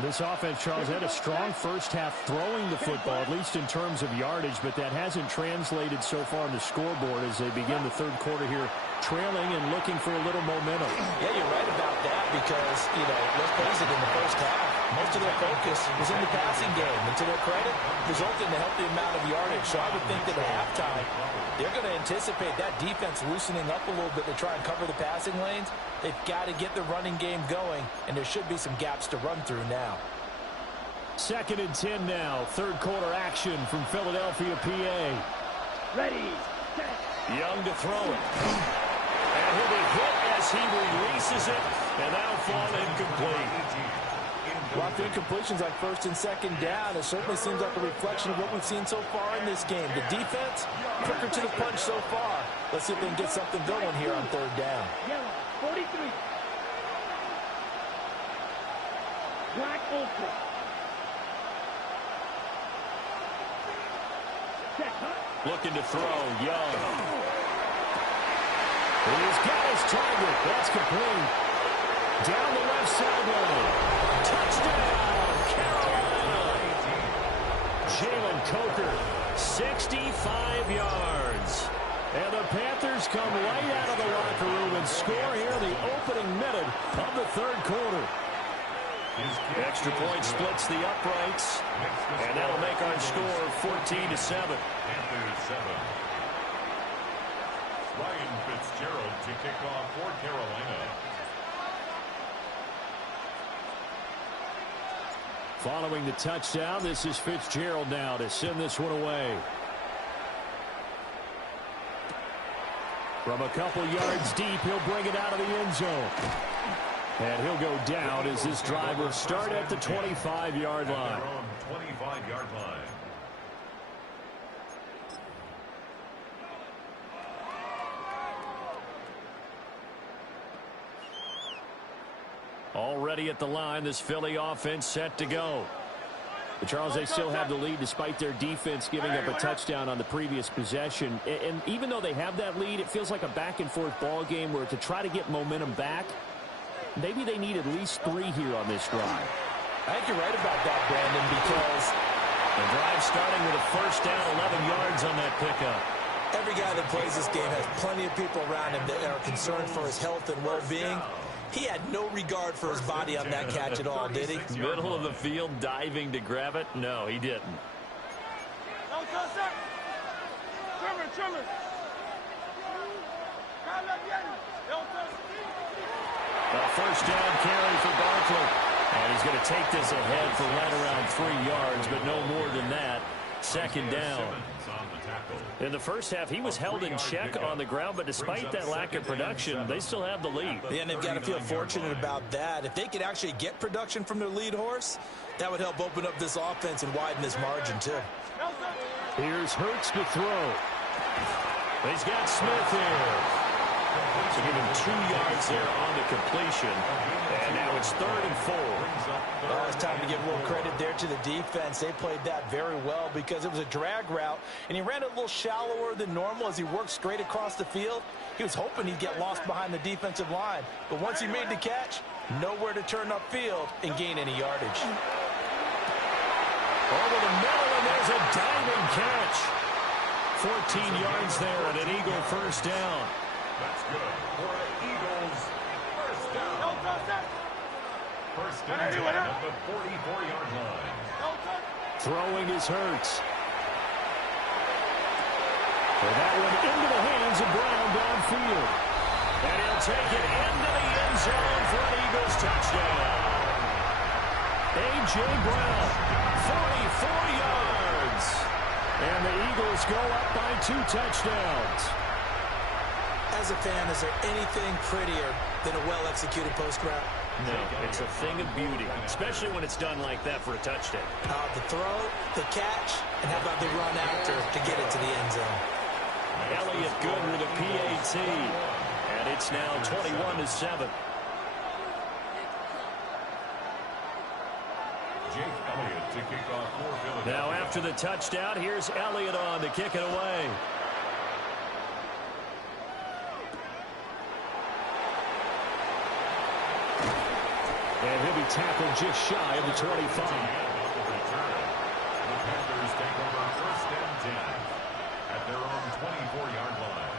This offense, Charles, had a strong first half throwing the football, at least in terms of yardage, but that hasn't translated so far on the scoreboard as they begin the third quarter here, trailing and looking for a little momentum. Yeah, you're right about that because, you know, let's face it, in the first half, most of their focus was in the passing game. And to their credit, resulted in a healthy amount of yardage. So I would think that at halftime, they're going to anticipate that defense loosening up a little bit to try and cover the passing lanes. They've got to get the running game going, and there should be some gaps to run through now. 2nd and 10 now. Third quarter action from Philadelphia, PA. Ready, set. Young to throw it. And he'll be hit as he releases it, and that'll fall incomplete. A lot of incompletions on 1st and 2nd down. It certainly seems like a reflection of what we've seen so far in this game. The defense, quicker to the punch so far. Let's see if they can get something going here on 3rd down. Yellow, 43. Black Ultra. Check, huh? Looking to throw, Young. He's got his target. That's complete. Down the left sideline. Touchdown, Carolina. Jalen Coker, 65 yards. And the Panthers come right out of the locker room and score here the opening minute of the third quarter. Extra point splits the uprights, and that'll make our score 14-7. Panthers 7. Ryan Fitzgerald to kick off for Carolina. Following the touchdown, this is Fitzgerald now to send this one away. From a couple yards deep, he'll bring it out of the end zone. And he'll go down as this drive will start at the 25-yard line. 25-yard line. Already at the line, this Philly offense set to go. But Charles, they still have the lead despite their defense giving up a touchdown on the previous possession. And even though they have that lead, it feels like a back-and-forth ball game where to try to get momentum back, maybe they need at least 3 here on this drive. I think you're right about that, Brandon, because the drive starting with a first down, 11 yards on that pickup. Every guy that plays this game has plenty of people around him that are concerned for his health and well-being. He had no regard for his body on that catch at all, did he? Middle of the field, diving to grab it? No, he didn't. Trimmer. A first down carry for Barkley. And he's going to take this ahead for right around 3 yards, but no more than that. Second down. In the first half, he was held in check on the ground, but despite that lack of production, they still have the lead. Yeah, and they've got to feel fortunate about that. If they could actually get production from their lead horse, that would help open up this offense and widen this margin, too. Here's Hurts to throw. He's got Smith here. So give him 2 yards there on the completion. And now it's 3rd and 4. Well, it's time to give a little credit there to the defense. They played that very well because it was a drag route, and he ran it a little shallower than normal as he worked straight across the field. He was hoping he'd get lost behind the defensive line. But once he made the catch, nowhere to turn upfield and gain any yardage. Over the middle, and there's a diving catch. 14 yards there and an Eagle first down. That's good for an Eagles first down. First and 10 at the 44-yard line. Throwing is Hurts. And that one into the hands of Brown downfield. And he'll take it into the end zone for an Eagles touchdown. A.J. Brown, 44 yards. And the Eagles go up by 2 touchdowns. As a fan, is there anything prettier than a well-executed post route? No, it's a thing of beauty, especially when it's done like that for a touchdown. The throw, the catch, and how about the run after to get it to the end zone? Elliott good with a PAT, and it's now 21-7. Jake Elliott to kick off for Philadelphia. Now after the touchdown, here's Elliott on to kick it away. And he'll be tackled just shy of the 25. The Panthers take over first and 10 at their own 24-yard line.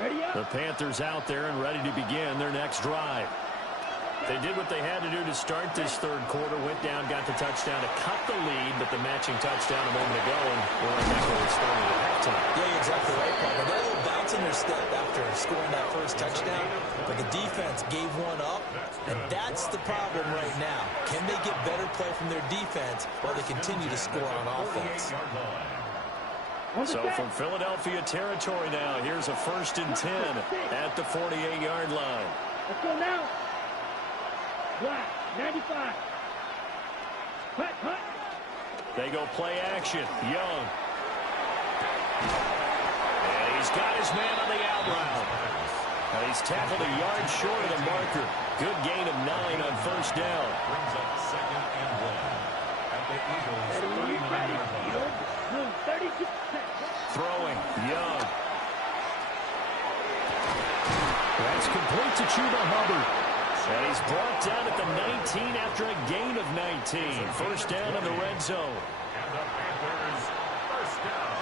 Ready up. The Panthers out there and ready to begin their next drive. They did what they had to do to start this third quarter, went down, got the touchdown to cut the lead, but the matching touchdown a moment ago, and we're right back where we started at halftime. Yeah, you're exactly right, Paul. They got a little bounce in their step after scoring that first touchdown, but the defense gave one up, and that's the problem right now. Can they get better play from their defense while they continue to score on offense? So from Philadelphia territory now, here's a first and 10 at the 48-yard line. Let's go now. Black, 95. Cut. They go play action. Young. And he's got his man on the out route. He's tackled a yard short of the marker. Good gain of 9 on first down. Brings up 2nd and 1 at the Eagles' 39-yard line. Throwing, Young. That's complete to Chuba Hubbard. And he's brought down at the 19 after a gain of 19. First down in the red zone. And the Panthers, first down.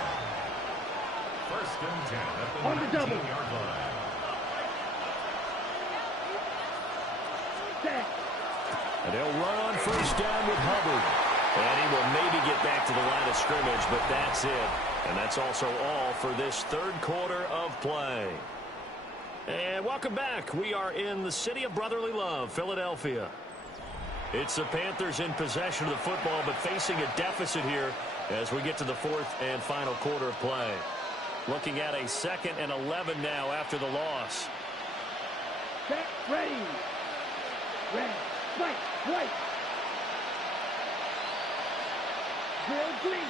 1st and 10 at the 19-yard line. And they'll run on first down with Hubbard. And he will maybe get back to the line of scrimmage, but that's it. And that's also all for this 3rd quarter of play. And welcome back. We are in the city of brotherly love, Philadelphia. It's the Panthers in possession of the football, but facing a deficit here as we get to the 4th and final quarter of play. Looking at a 2nd and 11 now after the loss. Set, ready. Red, white, white. Drill, green.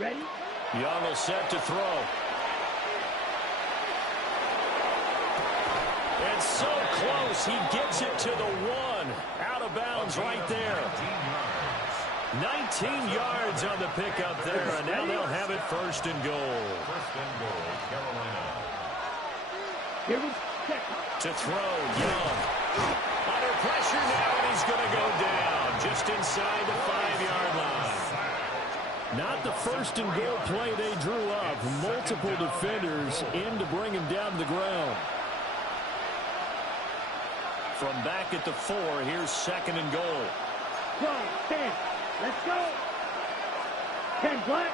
Ready? Young will set to throw. And so close, he gets it to the 1. Out of bounds right there. 19 yards on the pickup there, and now they'll have it 1st and goal. 1st and goal, Carolina. Here we go. To throw, Young. Under pressure now, and he's going to go down just inside the 5-yard line. Not the 1st and goal play they drew up. Multiple defenders in to bring him down to the ground. From back at the 4, here's 2nd and goal. Go, 10. Let's go. 10 black.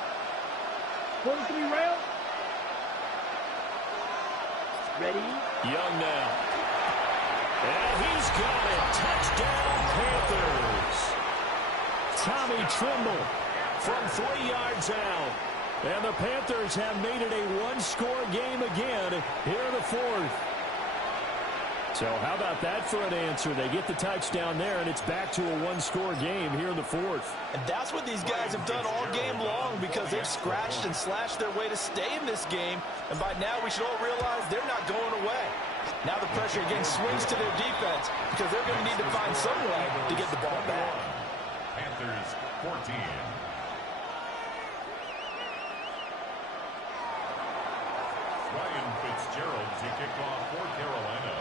43 rail. Ready? Young now. And he's got it. Touchdown, Panthers. Tommy Tremble from 3 yards out. And the Panthers have made it a 1-score game again here in the 4th. So how about that for an answer? They get the touchdown there, and it's back to a 1-score game here in the 4th. And that's what these guys have done all game long because they've scratched and slashed their way to stay in this game. And by now, we should all realize they're not going away. Now the pressure again swings to their defense because they're going to need to find some way to get the ball back. Panthers 14. Ryan Fitzgerald to kick off for Carolina.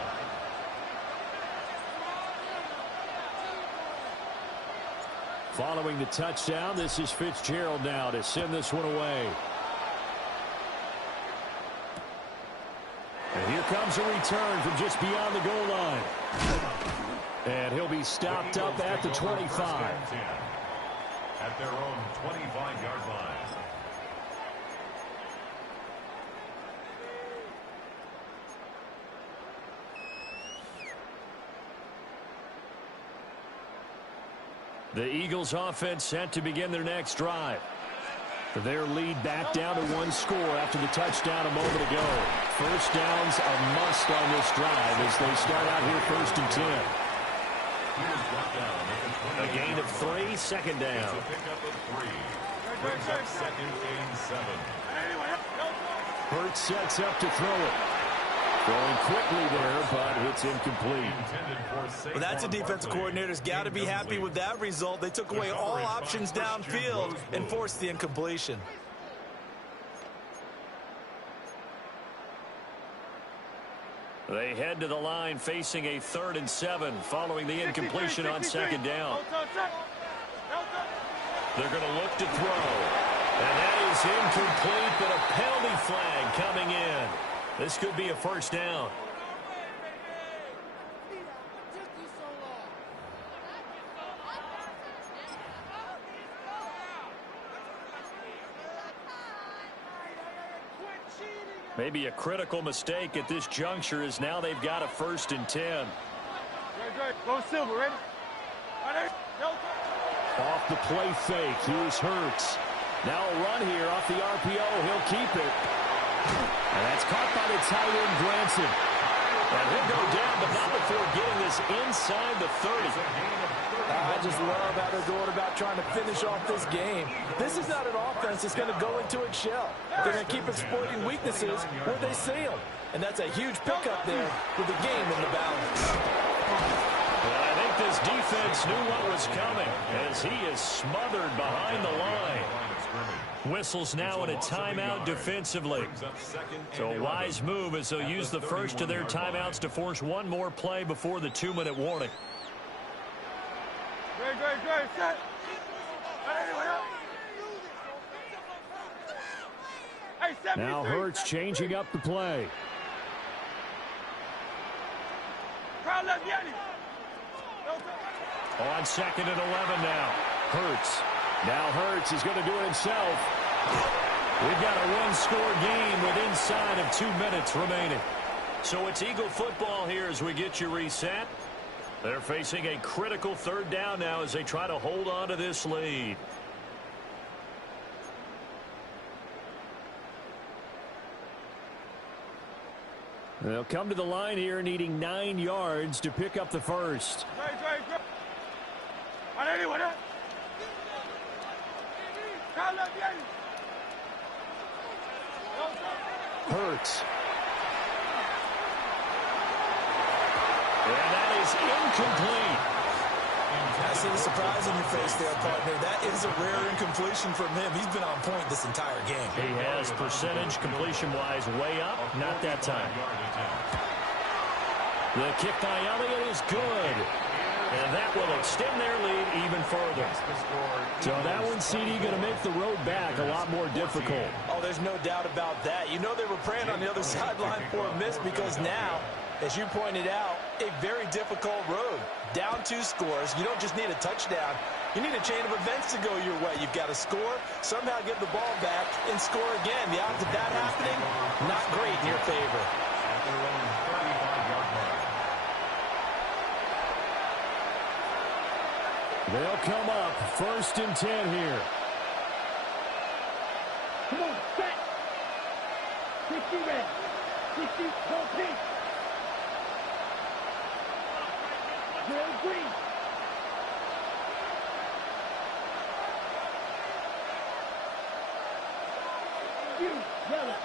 Following the touchdown, this is Fitzgerald now to send this one away. And here comes a return from just beyond the goal line. And he'll be stopped up at the 25. At their own 25-yard line. The Eagles offense set to begin their next drive. Their lead back down to 1 score after the touchdown a moment ago. First down's a must on this drive as they start out here 1st and 10. A gain of 3, 2nd down. Pick up of 3. Brings up 2nd and 7. Hurts sets up to throw it. Throwing quickly there, but it's incomplete. Well, that's a defensive coordinator's got to be happy with that result. They took away all options downfield and forced the incompletion. They head to the line facing a 3rd and 7 following the incompletion on 2nd down. They're going to look to throw. And that is incomplete, but a penalty flag coming in. This could be a 1st down. Maybe a critical mistake at this juncture is now they've got a 1st and 10. Go Silver, ready? Off the play fake, here's Hurts. Now a run here off the RPO, he'll keep it. And that's caught by the tight end, Granson. And he'll go down, but not before getting this inside the 30. I just love how they're going about trying to finish off this game. This is not an offense that's going to go into its shell. They're going to keep exploiting weaknesses where they see them. And that's a huge pickup there with the game in the balance. Well, I think this defense knew what was coming as he is smothered behind the line. Whistles now in a timeout defensively. So a wise move as they'll use the first of their timeouts to force one more play before the 2-minute warning. Great, set. Hey, now Hurts changing up the play. On 2nd and 11 now. Hurts. Now Hurts is going to do it himself. We've got a one-score game with inside of 2 minutes remaining. So it's Eagle football here as we get you reset. They're facing a critical 3rd down now as they try to hold on to this lead. They'll come to the line here needing 9 yards to pick up the first. Hurts. And that is incomplete. I see the surprise on your face there, partner. That is a rare incompletion from him. He's been on point this entire game. He has percentage completion-wise way up. Not that time. The kick by Elliott is good. And that will extend their lead even further. So that one, CD, going to make the road back a lot more difficult. Oh, there's no doubt about that. You know they were praying on the other sideline for a miss because now, as you pointed out, a very difficult road. Down 2 scores. You don't just need a touchdown. You need a chain of events to go your way. You've got to score, somehow give the ball back, and score again. The odds of that happening, not great in your favor. They'll come up 1st and 10 here. Come on, set. 60 red. 60, go pink. 0 green. You, yellow.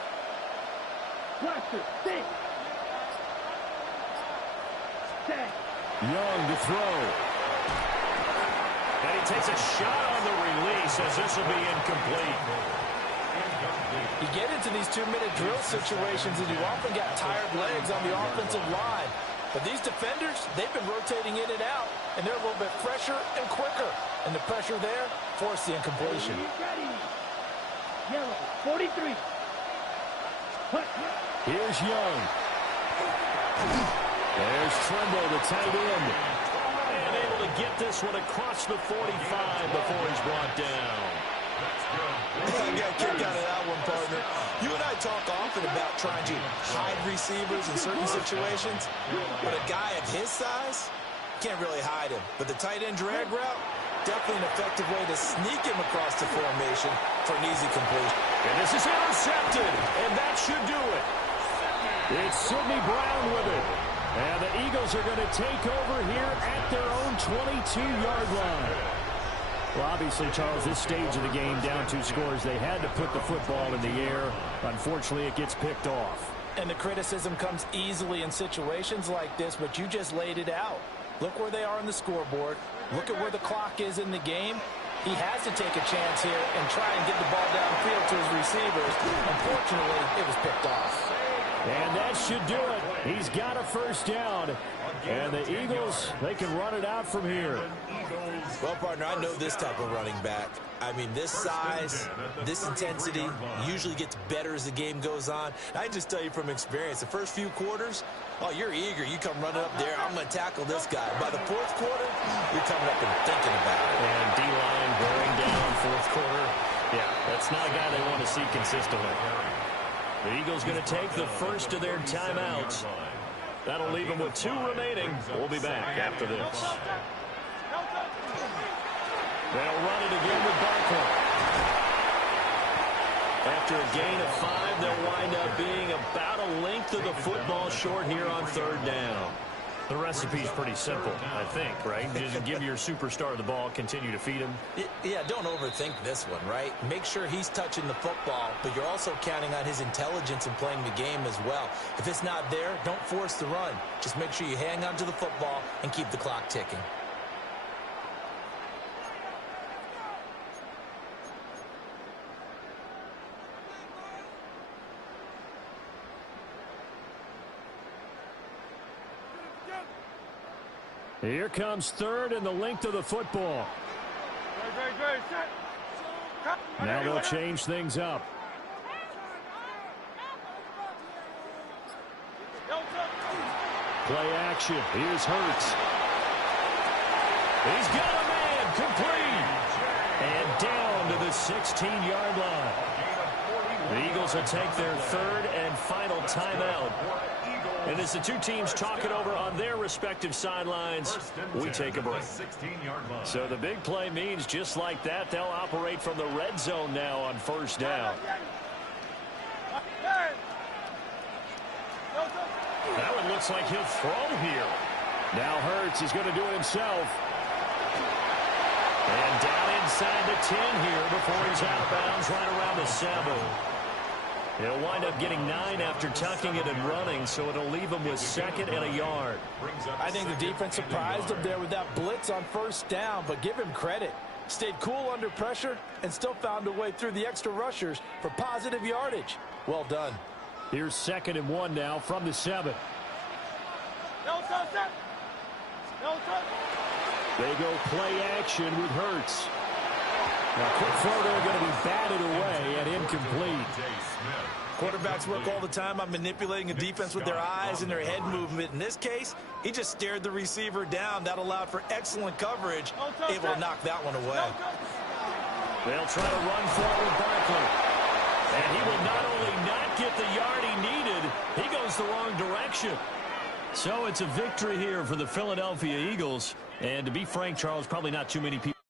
Blaster, six. Tag. Young to throw. And he takes a shot on the release as this will be incomplete. You get into these 2-minute drill situations and you often got tired legs on the offensive line. But these defenders, they've been rotating in and out, and they're a little bit fresher and quicker. And the pressure there forced the incompletion. Ready. Yellow, 43. Here's Young. There's Tremble, the tight end. And able to get this one across the 45 before he's brought down. I got a kick out of that one, partner. You and I talk often about trying to hide receivers in certain situations, but a guy of his size can't really hide him. But the tight end drag route, definitely an effective way to sneak him across the formation for an easy completion. And this is intercepted, and that should do it. It's Sidney Brown with it. And the Eagles are going to take over here at their own 22-yard line. Well, obviously, Charles, this stage of the game, down 2 scores, they had to put the football in the air. Unfortunately, it gets picked off. And the criticism comes easily in situations like this, but you just laid it out. Look where they are on the scoreboard. Look at where the clock is in the game. He has to take a chance here and try and get the ball downfield to his receivers. Unfortunately, it was picked off. And that should do it. He's got a first down. And the Eagles, they can run it out from here. Well, partner, I know this type of running back. I mean, this size, this intensity usually gets better as the game goes on. I just tell you from experience, the first few quarters, oh, you're eager. You come running up there, I'm going to tackle this guy. By the 4th quarter, you're coming up and thinking about it. And D-line bearing down 4th quarter. Yeah, that's not a guy they want to see consistently. The Eagles going to take the first of their timeouts. That'll leave them with 2 remaining. We'll be back after this. They'll run it again with Barkley. After after a gain of 5, they'll wind up being about a length of the football short here on 3rd down. The recipe's pretty simple, I think, right? Just give your superstar the ball, continue to feed him. Yeah, don't overthink this one, right? Make sure he's touching the football, but you're also counting on his intelligence in playing the game as well. If it's not there, don't force the run. Just make sure you hang on to the football and keep the clock ticking. Here comes 3rd and the length of the football. Now they'll change things up. Play action. Here's Hurts. He's got a man complete. And down to the 16-yard line. The Eagles will take their 3rd and final timeout. And as the two teams talk it over on their respective sidelines, we take a break. So the big play means just like that, they'll operate from the red zone now on 1st down. That one looks like he'll throw here. Now Hurts is going to do it himself. And down inside the 10 here before he's out of bounds right around the 7. He'll wind up getting 9 after tucking it and running, so it'll leave him with 2nd and a yard. I think the defense surprised him there with that blitz on 1st down, but give him credit. Stayed cool under pressure and still found a way through the extra rushers for positive yardage. Well done. Here's 2nd and 1 now from the 7. They go play action with Hurts. Now, quick throw there going to be batted away and incomplete. Quarterbacks work all the time on manipulating a defense with their eyes and their head movement. In this case, he just stared the receiver down. That allowed for excellent coverage, able to knock that one away. They'll try to run forward Barkley. And he will not only not get the yard he needed, he goes the wrong direction. So it's a victory here for the Philadelphia Eagles. And to be frank, Charles, probably not too many people